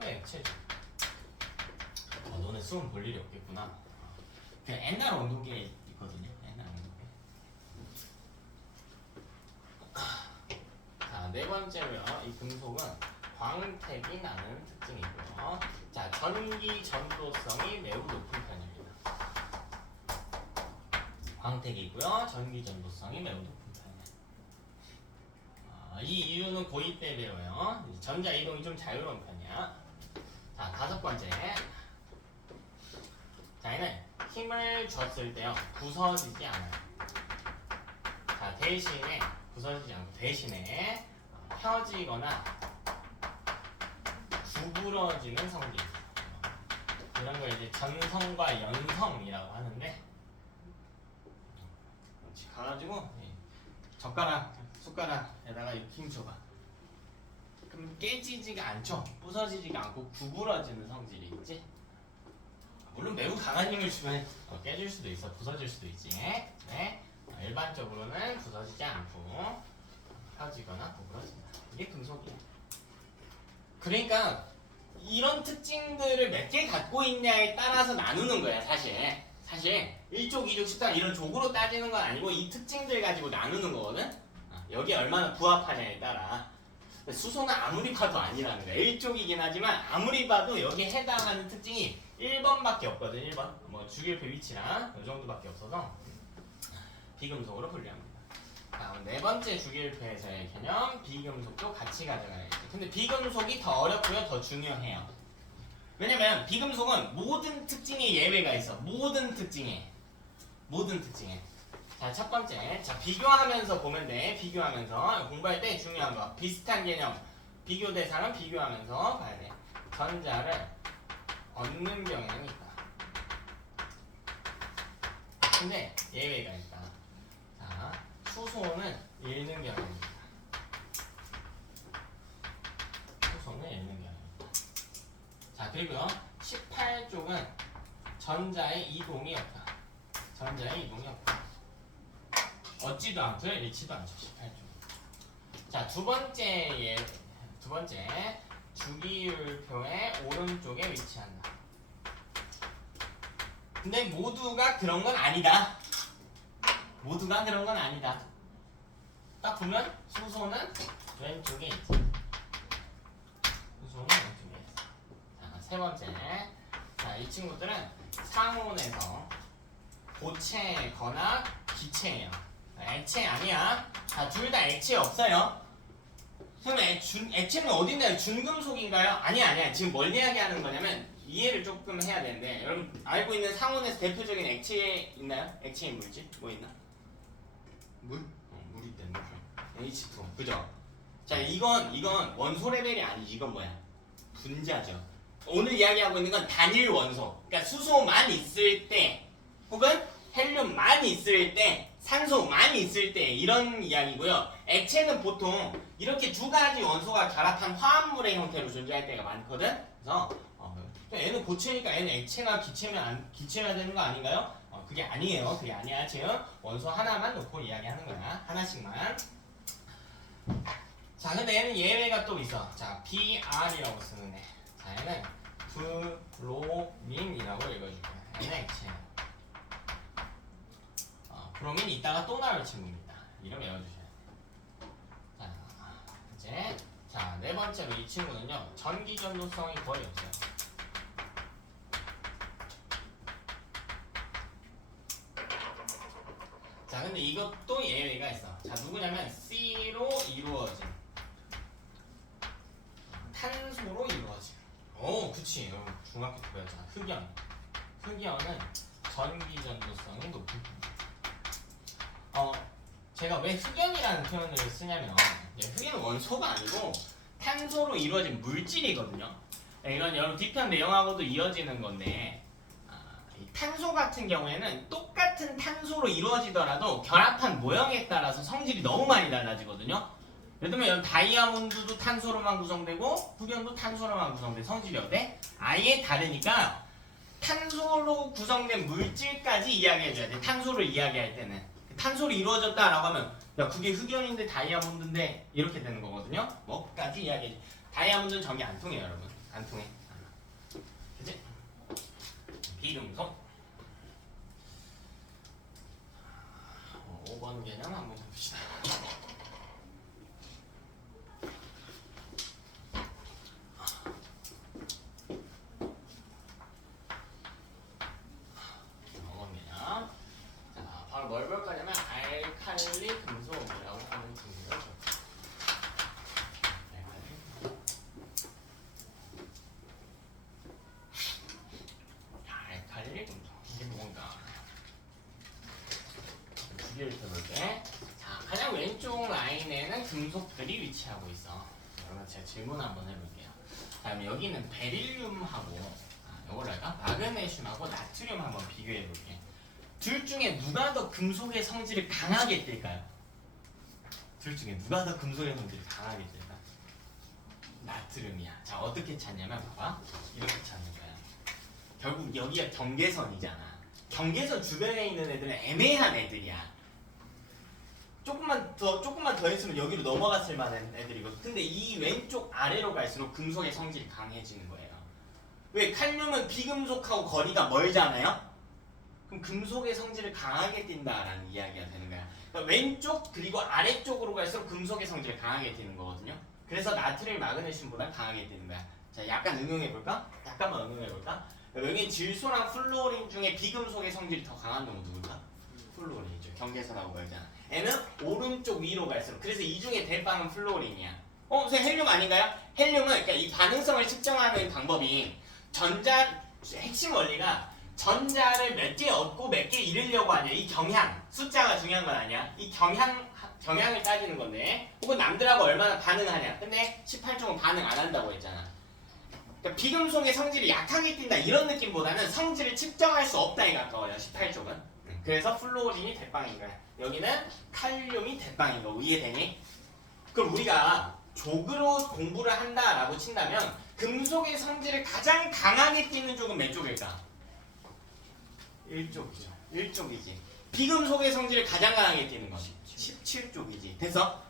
액체죠. 너네 수은 볼 일이 없겠구나. 그냥 옛날 온도계 있거든요. 옛날 온도계. 자, 네 번째로요. 이 금속은 광택이 나는 특징이고요. 자, 전기 전도성이 매우 높은 편입니다. 광택이고요. 전기 전도성이 매우 높은 편이에요. 이 이유는 고2 때 배워요. 전자 이동이 좀 자유로운 편이야. 자, 다섯 번째. 자, 얘는 힘을 줬을 때요. 부서지지 않아요. 자, 대신에 부서지지 않고 대신에 펴지거나 구부러지는 성질. 이런 걸 이제 전성과 연성이라고 하는데, 가가지고 젓가락, 숟가락에다가 이렇게 힘 줘봐. 그럼 깨지지가 않죠. 부서지지가 않고 구부러지는 성질이 있지. 물론 매우 강한 힘을 주면 깨질 수도 있어. 부서질 수도 있지. 네. 일반적으로는 부서지지 않고 펴지거나 구부러진다. 이게 금속이야. 그러니까 이런 특징들을 몇 개 갖고 있냐에 따라서 나누는 거야, 사실 1족, 2족, 13 이런 족으로 따지는 건 아니고 이 특징들 가지고 나누는 거거든. 여기 얼마나 부합하냐에 따라. 수소는 아무리 봐도 아니라는 거야. L쪽이긴 하지만 아무리 봐도 여기에 해당하는 특징이 1번밖에 없거든. 1번. 뭐 주기율표 위치랑 이 정도밖에 없어서 비금속으로 분류합니다. 다음 네 번째 주기율표에서의 개념, 비금속도 같이 가져가야겠죠. 근데 비금속이 더 어렵고요, 더 중요해요. 왜냐면 비금속은 모든 특징에 예외가 있어. 모든 특징에. 자, 첫 번째. 자, 비교하면서 보면 돼. 비교하면서. 공부할 때 중요한 거. 비슷한 개념. 비교 대상은 비교하면서 봐야 돼. 전자를 얻는 경향이 있다. 근데 예외가 있다. 자, 수소는 잃는 경향이 있다. 수소는 잃는 경향이 있다. 자, 그리고요. 18쪽은 전자의 이동이 없다. 전자의 이동이 없다. 얻지도 않고 잃지도 않죠. 18쪽. 자, 두 번째 주기율표의 오른쪽에 위치한다. 근데 모두가 그런 건 아니다. 모두가 그런 건 아니다. 딱 보면 수소는 왼쪽에 있지. 수소는 왼쪽에 있어. 자, 세 번째. 자, 이 친구들은 상온에서 고체거나 기체예요. 액체 아니야. 자, 둘 다 액체 없어요. 그럼 액체는 어디 있나요? 준금속인가요? 아니야. 지금 뭘 이야기하는 거냐면 이해를 조금 해야 되는데, 여러분 알고 있는 상온에서 대표적인 액체 있나요? 액체인 물질 뭐 있나? 물? 물 있대. 물. H2. 그죠? 자, 이건 원소 레벨이 아니지. 이건 뭐야? 분자죠. 오늘 이야기하고 있는 건 단일 원소. 그러니까 수소만 있을 때, 혹은 헬륨만 있을 때, 산소만 있을 때 이런 이야기고요. 액체는 보통 이렇게 두 가지 원소가 결합한 화합물의 형태로 존재할 때가 많거든. 그래서 얘는 고체니까 얘는 액체가 기체가 되는 거 아닌가요? 그게 아니에요. 그게 아니야. 지금 원소 하나만 놓고 이야기하는 거야. 하나씩만. 자, 근데 얘는 예외가 또 있어. 자, BR이라고 쓰는 애. 자, 얘는 브로민이라고 읽어줄게요. 얘는 액체야. 브로민 이따가 또 나올 친구입니다. 이름 외워주셔야 돼요. 자, 네 번째로 이 친구는요, 전기 전도성이 거의 없어요. 자, 근데 이것도 예외가 있어. 자, 누구냐면 C로 이루어진, 탄소로 이루어진. 그치. 중학교 때 배웠잖아. 흑연은 전기 전도성이 높은 편이야. 제가 왜 흑연이라는 표현을 쓰냐면, 흑연은 원소가 아니고 탄소로 이루어진 물질이거든요. 이건 여러분 뒤편 내용하고도 이어지는 건데, 이 탄소 같은 경우에는 똑같은 탄소로 이루어지더라도 결합한 모형에 따라서 성질이 너무 많이 달라지거든요. 예를 들면 여러분 다이아몬드도 탄소로만 구성되고 흑연도 탄소로만 구성돼. 성질이 어때? 아예 다르니까 탄소로 구성된 물질까지 이야기해줘야 돼. 탄소를 이야기할 때는. 탄소로 이루어졌다라고 하면 야, 그게 흑연인데 다이아몬드인데 이렇게 되는 거거든요. 뭐까지 이야기해. 다이아몬드는 전기 안 통해요, 여러분. 안 통해. 그치? 비금속. 5번 개념 한번 봅시다. 뭘 볼 거냐면 알칼리 금속이라고 하는 친구를 볼 알칼리 금속. 이게 뭔가? 두 개를 펴볼게. 자, 가장 왼쪽 라인에는 금속들이 위치하고 있어. 그러면 제가 질문 한번 해볼게요. 다음에 여기는 베릴륨하고 이걸 할까? 마그네슘하고 나트륨 한번 비교해볼게. 둘 중에 누가 더 금속의 성질을 강하게 띨까요? 둘 중에 누가 더 금속의 성질을 강하게 띨까? 나트륨이야. 자, 어떻게 찾냐면 봐봐. 이렇게 찾는 거야. 결국 여기가 경계선이잖아. 경계선 주변에 있는 애들은 애매한 애들이야. 조금만 더 했으면 여기로 넘어갔을 만한 애들이거든. 근데 이 왼쪽 아래로 갈수록 금속의 성질이 강해지는 거예요. 왜? 칼륨은 비금속하고 거리가 멀잖아요? 그럼 금속의 성질을 강하게 띈다라는 이야기가 되는 거야. 그러니까 왼쪽 그리고 아래쪽으로 갈수록 금속의 성질을 강하게 띄는 거거든요. 그래서 나트륨 마그네슘보다 강하게 뜨는 거야. 자, 약간 응용해볼까? 약간만 응용해볼까? 여기 질소랑 플루오린 중에 비금속의 성질이 더 강한 놈은 누굴까? 플루오린이죠. 경계에서 나온 거잖아. 얘는 오른쪽 위로 갈수록. 그래서 이 중에 대빵은 플루오린이야. 선생님 헬륨 아닌가요? 헬륨은 그러니까 이 반응성을 측정하는 방법이 핵심 원리가 전자를 몇 개 얻고 몇 개 잃으려고 하냐. 이 경향, 숫자가 중요한 건 아니야. 이 경향을 따지는 건데, 혹은 남들하고 얼마나 반응하냐. 근데 18종은 반응 안 한다고 했잖아. 그러니까 비금속의 성질이 약하게 띈다 이런 느낌보다는 성질을 측정할 수 없다에 가까워요. 18종은. 그래서 플루오린이 대빵인 거야. 여기는 칼륨이 대빵인 거고. 이해되니? 그럼 우리가 족으로 공부를 한다라고 친다면 금속의 성질을 가장 강하게 띠는 쪽은 몇 쪽일까? 1쪽이죠. 1쪽이지. 비금속의 성질을 가장 강하게 띠는 건 17쪽이지. 그래서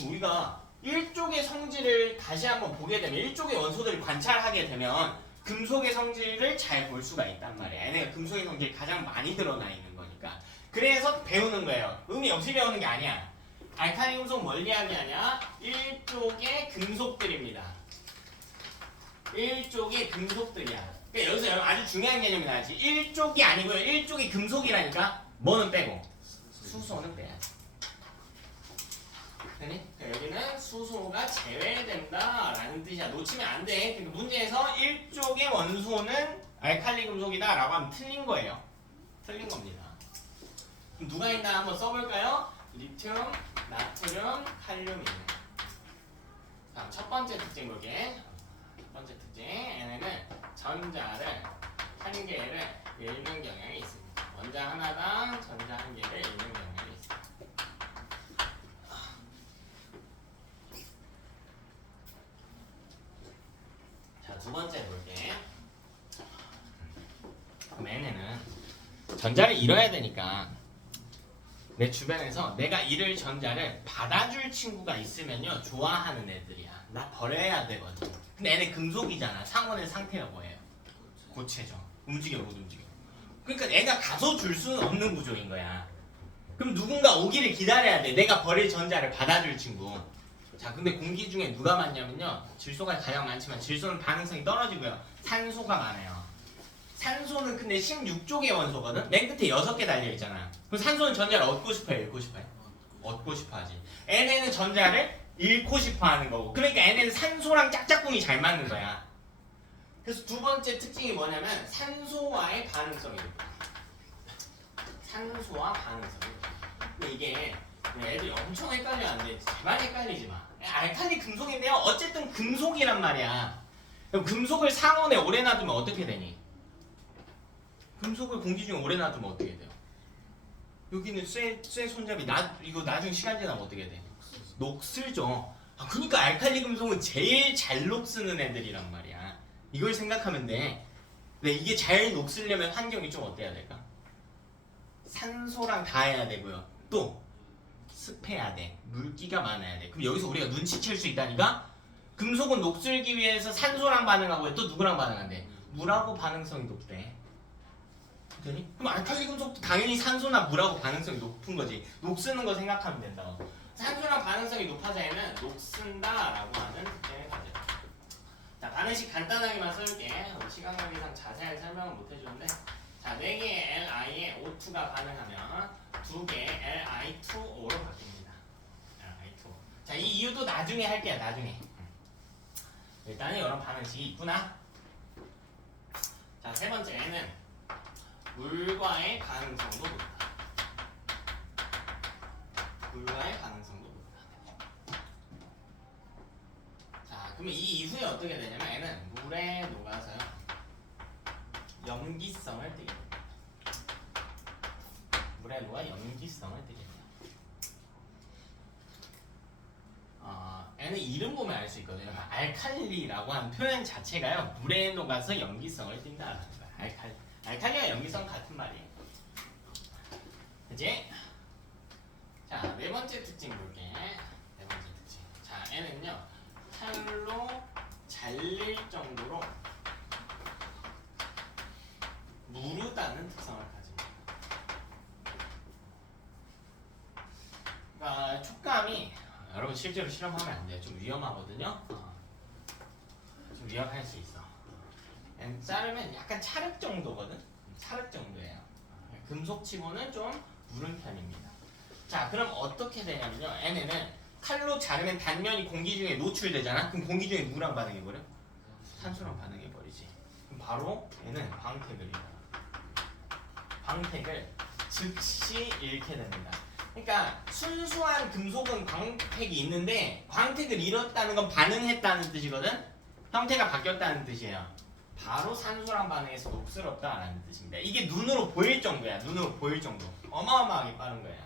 우리가 1쪽의 성질을 다시 한번 보게 되면 1쪽의 원소들을 관찰하게 되면 금속의 성질을 잘 볼 수가 있단 말이야. 얘네가 금속의 성질이 가장 많이 드러나 있는 거니까. 그래서 배우는 거예요. 의미 없이 배우는 게 아니야. 알칼리 금속 멀리하기 아니야. 1쪽의 금속들입니다. 1쪽의 금속들이야. 그러니까 여기서 아주 중요한 개념이 나왔지. 1쪽이 아니고요. 1쪽이 금속이라니까. 뭐는 빼고? 수소는 빼야지. 여기는 수소가 제외된다라는 뜻이야. 놓치면 안 돼. 그러니까 문제에서 1쪽의 원소는 알칼리 금속이다 라고 하면 틀린 거예요. 틀린 겁니다. 그럼 누가 있나 한번 써볼까요? 리튬, 나트륨, 칼륨이 있네. 자, 첫 번째 특징 볼게. 첫 번째 특징. 얘네는 전자를 한 개를 잃는 경향이 있습니다. 원자 하나당 전자 한 개를 잃는 경향이 있습니다. 자, 두 번째 볼게. 그럼 얘네는 전자를 잃어야 되니까 내 주변에서 내가 잃을 전자를 받아줄 친구가 있으면요 좋아하는 애들이야. 나 버려야 되거든. 근데 얘네 금속이잖아. 상온의 상태가 뭐예요? 고체죠. 움직여 못 움직여. 그러니까 애가 가서 줄 수는 없는 구조인 거야. 그럼 누군가 오기를 기다려야 돼. 내가 버릴 전자를 받아줄 친구. 자, 근데 공기 중에 누가 많냐면요. 질소가 가장 많지만 질소는 반응성이 떨어지고요. 산소가 많아요. 산소는 근데 16쪽의 원소거든. 맨 끝에 6개 달려있잖아. 그럼 산소는 전자를 얻고 싶어요? 잃고 싶어요? 얻고 싶어 하지. 얘네는 전자를 잃고 싶어 하는 거고. 그러니까 얘네는 산소랑 짝짝꿍이 잘 맞는 거야. 그래서 두 번째 특징이 뭐냐면 산소와의 반응성이 높아. 산소와 반응성이 높아. 근데 이게 애들이 엄청 헷갈리면 안 돼. 제발 헷갈리지 마. 알칼리 금속인데요. 어쨌든 금속이란 말이야. 그럼 금속을 상온에 오래 놔두면 어떻게 되니? 금속을 공기 중에 오래 놔두면 어떻게 돼요? 여기는 쇠 손잡이 이거 나중에 시간 지나면 어떻게 돼? 녹슬죠. 그러니까 알칼리 금속은 제일 잘 녹쓰는 애들이란 말이야. 이걸 생각하면 돼. 근데 이게 잘 녹슬려면 환경이 좀 어때야 될까? 산소랑 닿아야 되고요. 또 습해야 돼. 물기가 많아야 돼. 그럼 여기서 우리가 눈치챌 수 있다니까? 금속은 녹슬기 위해서 산소랑 반응하고 또 누구랑 반응한대? 물하고 반응성이 높대. 되니? 그럼 알칼리 금속도 당연히 산소나 물하고 반응성이 높은 거지. 녹쓰는 거 생각하면 된다고. 산소랑 반응성이 높아져야는 녹쓴다라고 하는 특징을 가져요. 자, 반응식 간단하게만 써줄게. 시간 관계상 자세하게 설명은 못 해주는데, 자, 4개의 Li에 O2가 반응하면 2개의 Li2O로 바뀝니다. Li2O. 자, 이 이유도 나중에 할게요. 나중에. 일단은 이런 반응식이 있구나. 자, 세 번째는 물과의 반응성도 높다. 물과의 반응성도 높다. 자, 그러면 이 이후에 어떻게 되냐면 얘는 물에 녹아서요 염기성을 띠게 됩니다. 물에 녹아 염기성을 띠게 됩니다. 얘는 이름 보면 알 수 있거든요. 알칼리라고 하는 표현 자체가요 물에 녹아서 염기성을 띈다라는 거야. 알칼리와 염기성 같은 말이에요. 그치? 자, 네 번째 특징 볼게. 네 번째 특징. 자, 얘는요 칼로 잘릴 정도로 무르다는 특성을 가집니다. 그러니까 촉감이 여러분 실제로 실험하면 안 돼요. 좀 위험하거든요. 좀 위험할 수 있어. 자르면 약간 찰흙 정도거든. 찰흙 정도예요. 금속치고는 좀 무른 편입니다. 자, 그럼 어떻게 되냐면요. 얘네는 칼로 자르면 단면이 공기 중에 노출되잖아. 그럼 공기 중에 뭐랑 반응해버려? 산소랑 반응해버리지. 그럼 바로 얘는 광택을 잃어. 광택을 즉시 잃게 됩니다. 그러니까 순수한 금속은 광택이 있는데 광택을 잃었다는 건 반응했다는 뜻이거든. 형태가 바뀌었다는 뜻이에요. 바로 산소랑 반응해서 녹슬었다라는 뜻입니다. 이게 눈으로 보일 정도야. 눈으로 보일 정도. 어마어마하게 빠른 거예요.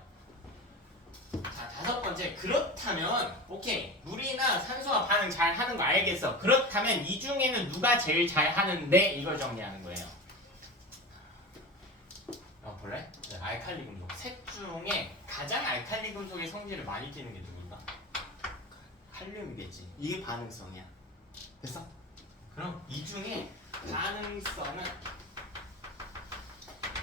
자, 다섯 번째. 그렇다면 오케이. 물이나 산소와 반응 잘 하는 거 알겠어. 그렇다면 이 중에는 누가 제일 잘 하는데 이걸 정리하는 거예요. 볼래? 알칼리 금속. 셋 중에 가장 알칼리 금속의 성질을 많이 띠는 게 누구인가? 칼륨이겠지. 이게 반응성이야. 됐어? 그럼 이 중에 반응성은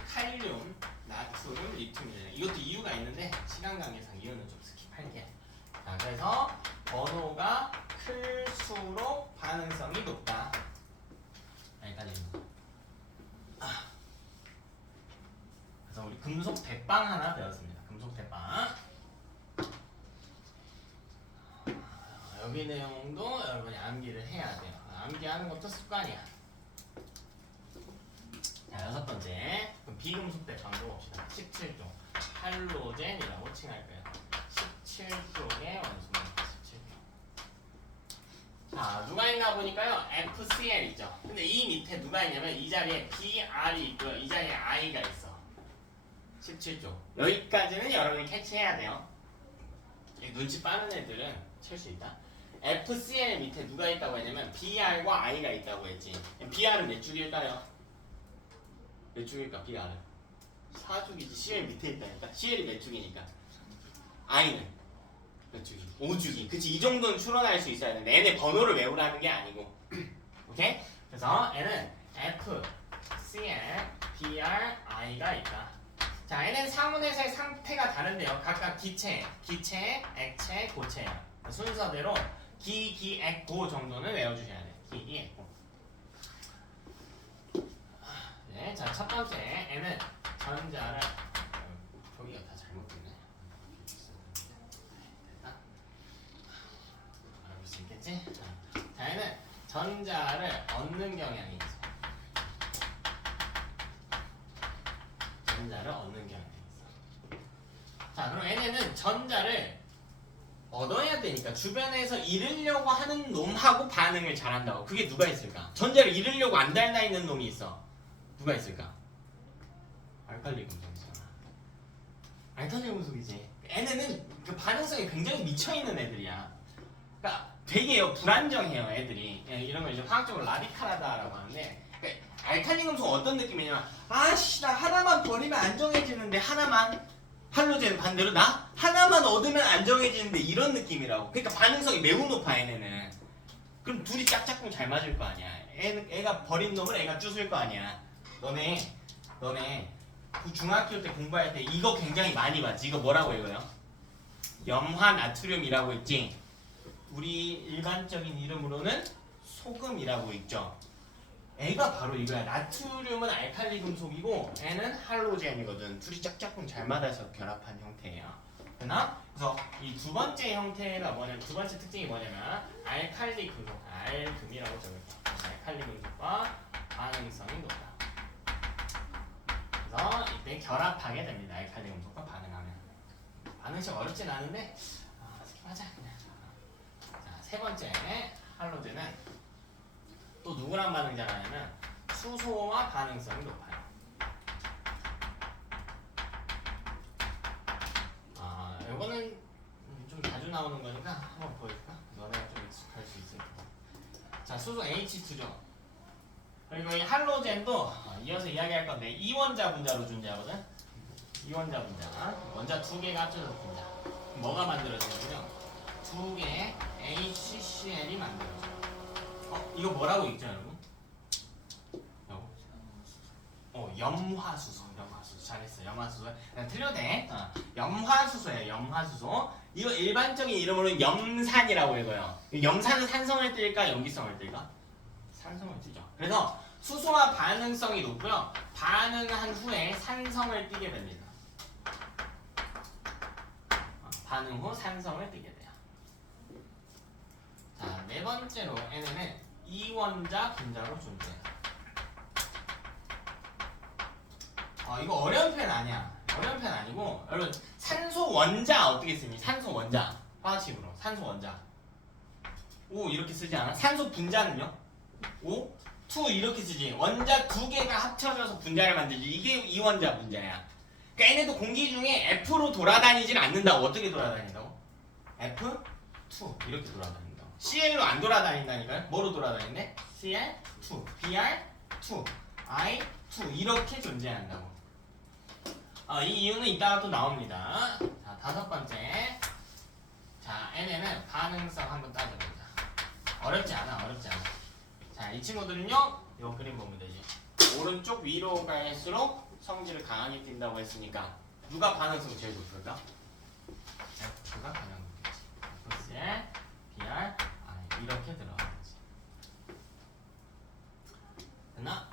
칼륨, 나트륨, 리튬이잖아요. 이것도 이유가 있는데 시간 관계상 이유는 좀 스킵할게. 자, 그래서 번호가 클수록 반응성이 높다. 알칼리 금속. 그래서 우리 금속 대빵 하나 배웠습니다. 금속 대빵. 여기 내용도 여러분이 암기를 해야 돼요. 암기하는 것도 습관이야. 자, 여섯 번째. 그럼 비금속 대빵도 봅시다. 17종. 할로젠이라고 칭할 거예요. 17종의 원소입니다. 17종. 자, 누가 있나 보니까요. FCl 있죠. 근데 이 밑에 누가 있냐면 이 자리에 BR이 있고요. 이 자리에 I가 있어. 17종. 여기까지는 여러분이 캐치해야 돼요. 눈치 빠른 애들은 칠 수 있다. FCL 밑에 누가 있다고 했냐면 BR과 I가 있다고 했지. BR은 몇 줄일까요? 몇 줄일까 BR은? 4줄이지. CL 밑에 있다니까. CL이 몇 줄이니까. I는 몇 줄이? 5줄이. 그치, 이 정도는 추론할 수 있어야 되는데 얘네 번호를 외우라는 게 아니고. 오케이? 그래서 얘는 FCL, BR, I가 있다. 자, 얘는 상온에서의 상태가 다른데요. 각각 기체, 액체, 고체예요. 순서대로 기, 액, 고 정도는 외워주셔야 돼요. 기, 액, 고. 네, 자, 첫 번째 N은 전자를 저기가 다 잘못됐네. 됐다. 알고 수 있겠지? 자, N은 전자를 얻는 경향이 있어. 전자를 얻는 경향이 있어. 자, 그럼 N에는 전자를 얻어야 되니까 주변에서 잃으려고 하는 놈하고 반응을 잘한다고. 그게 누가 있을까? 전자를 잃으려고 안 달나 있는 놈이 있어. 누가 있을까? 알칼리 금속이잖아. 알칼리 금속이지. N에는 그 반응성이 굉장히 미쳐있는 애들이야. 그러니까 되게 불안정해요, 애들이. 이런 걸 이제 화학적으로 라디칼하다라고 하는데, 그러니까 알칼리 금속 어떤 느낌이냐면, 아씨, 나 하나만 버리면 안정해지는데 하나만. 할로젠 반대로 나 하나만 얻으면 안정해지는데 이런 느낌이라고. 그러니까 반응성이 매우 높아 얘네는. 그럼 둘이 짝짝꿍 잘 맞을 거 아니야. 애가 버린 놈을 애가 쭈술 거 아니야. 너네 그 중학교 때 공부할 때 이거 굉장히 많이 봤지. 이거 뭐라고 이거요? 염화 나트륨이라고 했지. 우리 일반적인 이름으로는 소금이라고 있죠. 애가 바로 이거야. 나트륨은 알칼리 금속이고 애는 할로젠이거든. 둘이 짝짝꿍 잘 맞아서 결합한 형태예요. 되나? 그래서 이 두 번째 형태가 뭐냐면, 두 번째 특징이 뭐냐면 알칼리 금속, 알금이라고 적을게요. 알칼리 금속과 반응성이 높다. 그래서 이때 결합하게 됩니다. 알칼리 금속과 반응하면. 반응식 어렵진 않은데 스킵하자 그냥. 자, 세 번째 할로젠은 또 누구랑 반응 잘하냐면 수소와 반응성이 높아요. 이거는 좀 자주 나오는 거니까 한번 보여줄까? 너네가 좀 익숙할 수 있을 거야. 자, 수소 H2죠. 그리고 이 할로젠도 이어서 이야기할 건데 이원자 분자로 존재하거든. 이원자 분자. 원자 두 개가 합쳐져서 분자. 뭐가 만들어지냐면요. 두 개의 HCl이 만들어져요. 이거 뭐라고 읽죠, 여러분? 염화수소, 염화수소. 잘했어. 염화수소. 틀려도 돼. 염화수소예요. 염화수소. 이거 일반적인 이름으로 염산이라고 읽어요. 염산은 산성을 띨까 염기성을 띨까? 산성을 띠죠. 그래서 수소와 반응성이 높고요. 반응한 후에 산성을 띠게 됩니다. 반응 후 산성을 띠게 돼요. 자, 네 번째로 N은 이원자 분자로 존재해요. 이거 어려운 표현 아니야. 어려운 표현 아니고 여러분 산소 원자 어떻게 쓰니? 산소 원자 화학식으로 산소 원자 O 이렇게 쓰지 않아? 산소 분자는요? O, 2 이렇게 쓰지. 원자 두 개가 합쳐져서 분자를 만들지. 이게 이원자 분자야. 그러니까 얘네도 공기 중에 F로 돌아다니질 않는다고. 어떻게 돌아다닌다고? F2 이렇게 돌아다닌다고. CL로 안 돌아다닌다니까요. 뭐로 돌아다니네? Cl2, Br2, I2 이렇게 존재한다고. 이 이유는 이따가 또 나옵니다. 자, 다섯 번째. 자, N에는 반응성 한번 따져보자. 어렵지 않아, 어렵지 않아. 자, 이 친구들은요, 요 그림 보면 되지. 오른쪽 위로 갈수록 성질을 강하게 띈다고 했으니까 누가 반응성 제일 높을까? F가 가장 높겠지. FCl, Br, I 이렇게 들어가겠지. 됐나?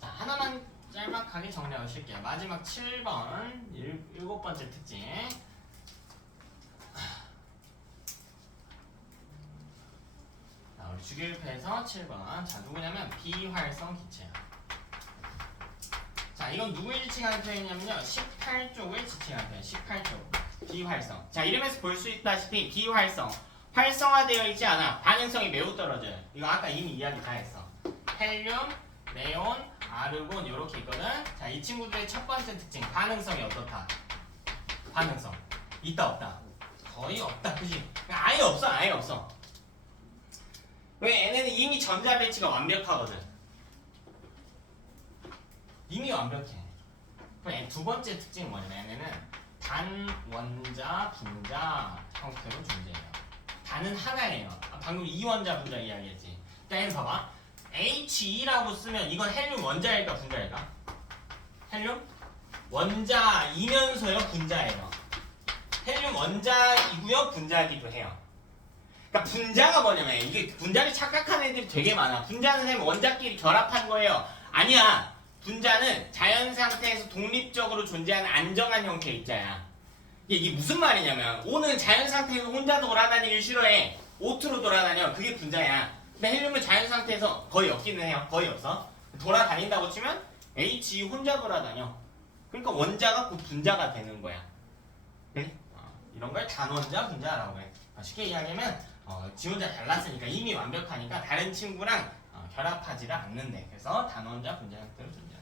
자, 하나만 짤막하게 정리하고 쉴게요. 마지막 7번, 일곱 번째 특징. 자, 우리 주기율표에서 7번. 자, 누구냐면 비활성 기체야. 자, 이건 누구를 지칭하는 표현이냐면요. 18쪽을 지칭하는 표현. 18쪽. 비활성. 자, 이름에서 볼 수 있다시피 비활성. 활성화되어 있지 않아. 반응성이 매우 떨어져요. 이거 아까 이미 이야기 다 했어. 헬륨, 네온, 아르곤 이렇게 있거든. 자, 이 친구들의 첫 번째 특징 반응성이 어떻다? 반응성 있다 없다? 거의 없다, 그지? 아예 없어, 아예 없어. 왜? 얘네는 이미 전자 배치가 완벽하거든. 이미 완벽해. 그럼 두 번째 특징은 뭐냐면 얘네는 단원자 분자 형태로 존재해요. 단은 하나예요. 방금 이원자 분자 이야기했지. 그러니까 얘는 봐봐. He2라고 쓰면 이건 헬륨 원자일까 분자일까? 헬륨 원자이면서요 분자예요. 헬륨 원자이고요 분자이기도 해요. 그러니까 분자가 뭐냐면 이게 분자를 착각하는 애들이 되게 많아. 분자는 헬륨 원자끼리 결합한 거예요. 아니야. 분자는 자연 상태에서 독립적으로 존재하는 안정한 형태의 입자야. 이게 무슨 말이냐면 O는 자연 상태에서 혼자 돌아다니기 싫어해. O2로 돌아다녀. 그게 분자야. 근데 헬륨은 자연 상태에서 거의 없기는 해요. 거의 없어. 돌아다닌다고 치면 H 혼자 돌아다녀. 그러니까 원자가 곧 분자가 되는 거야. 네? 이런 걸 단원자 분자라고 해. 쉽게 이야기하면 지 혼자 잘났으니까 이미 완벽하니까 다른 친구랑 결합하지를 않는데 그래서 단원자 분자 형태로 존재한다.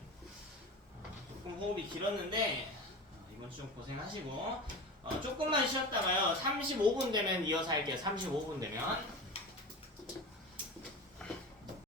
조금 호흡이 길었는데 이번 주 좀 고생하시고 조금만 쉬었다가요 35분 되면 이어서 할게요. 35분 되면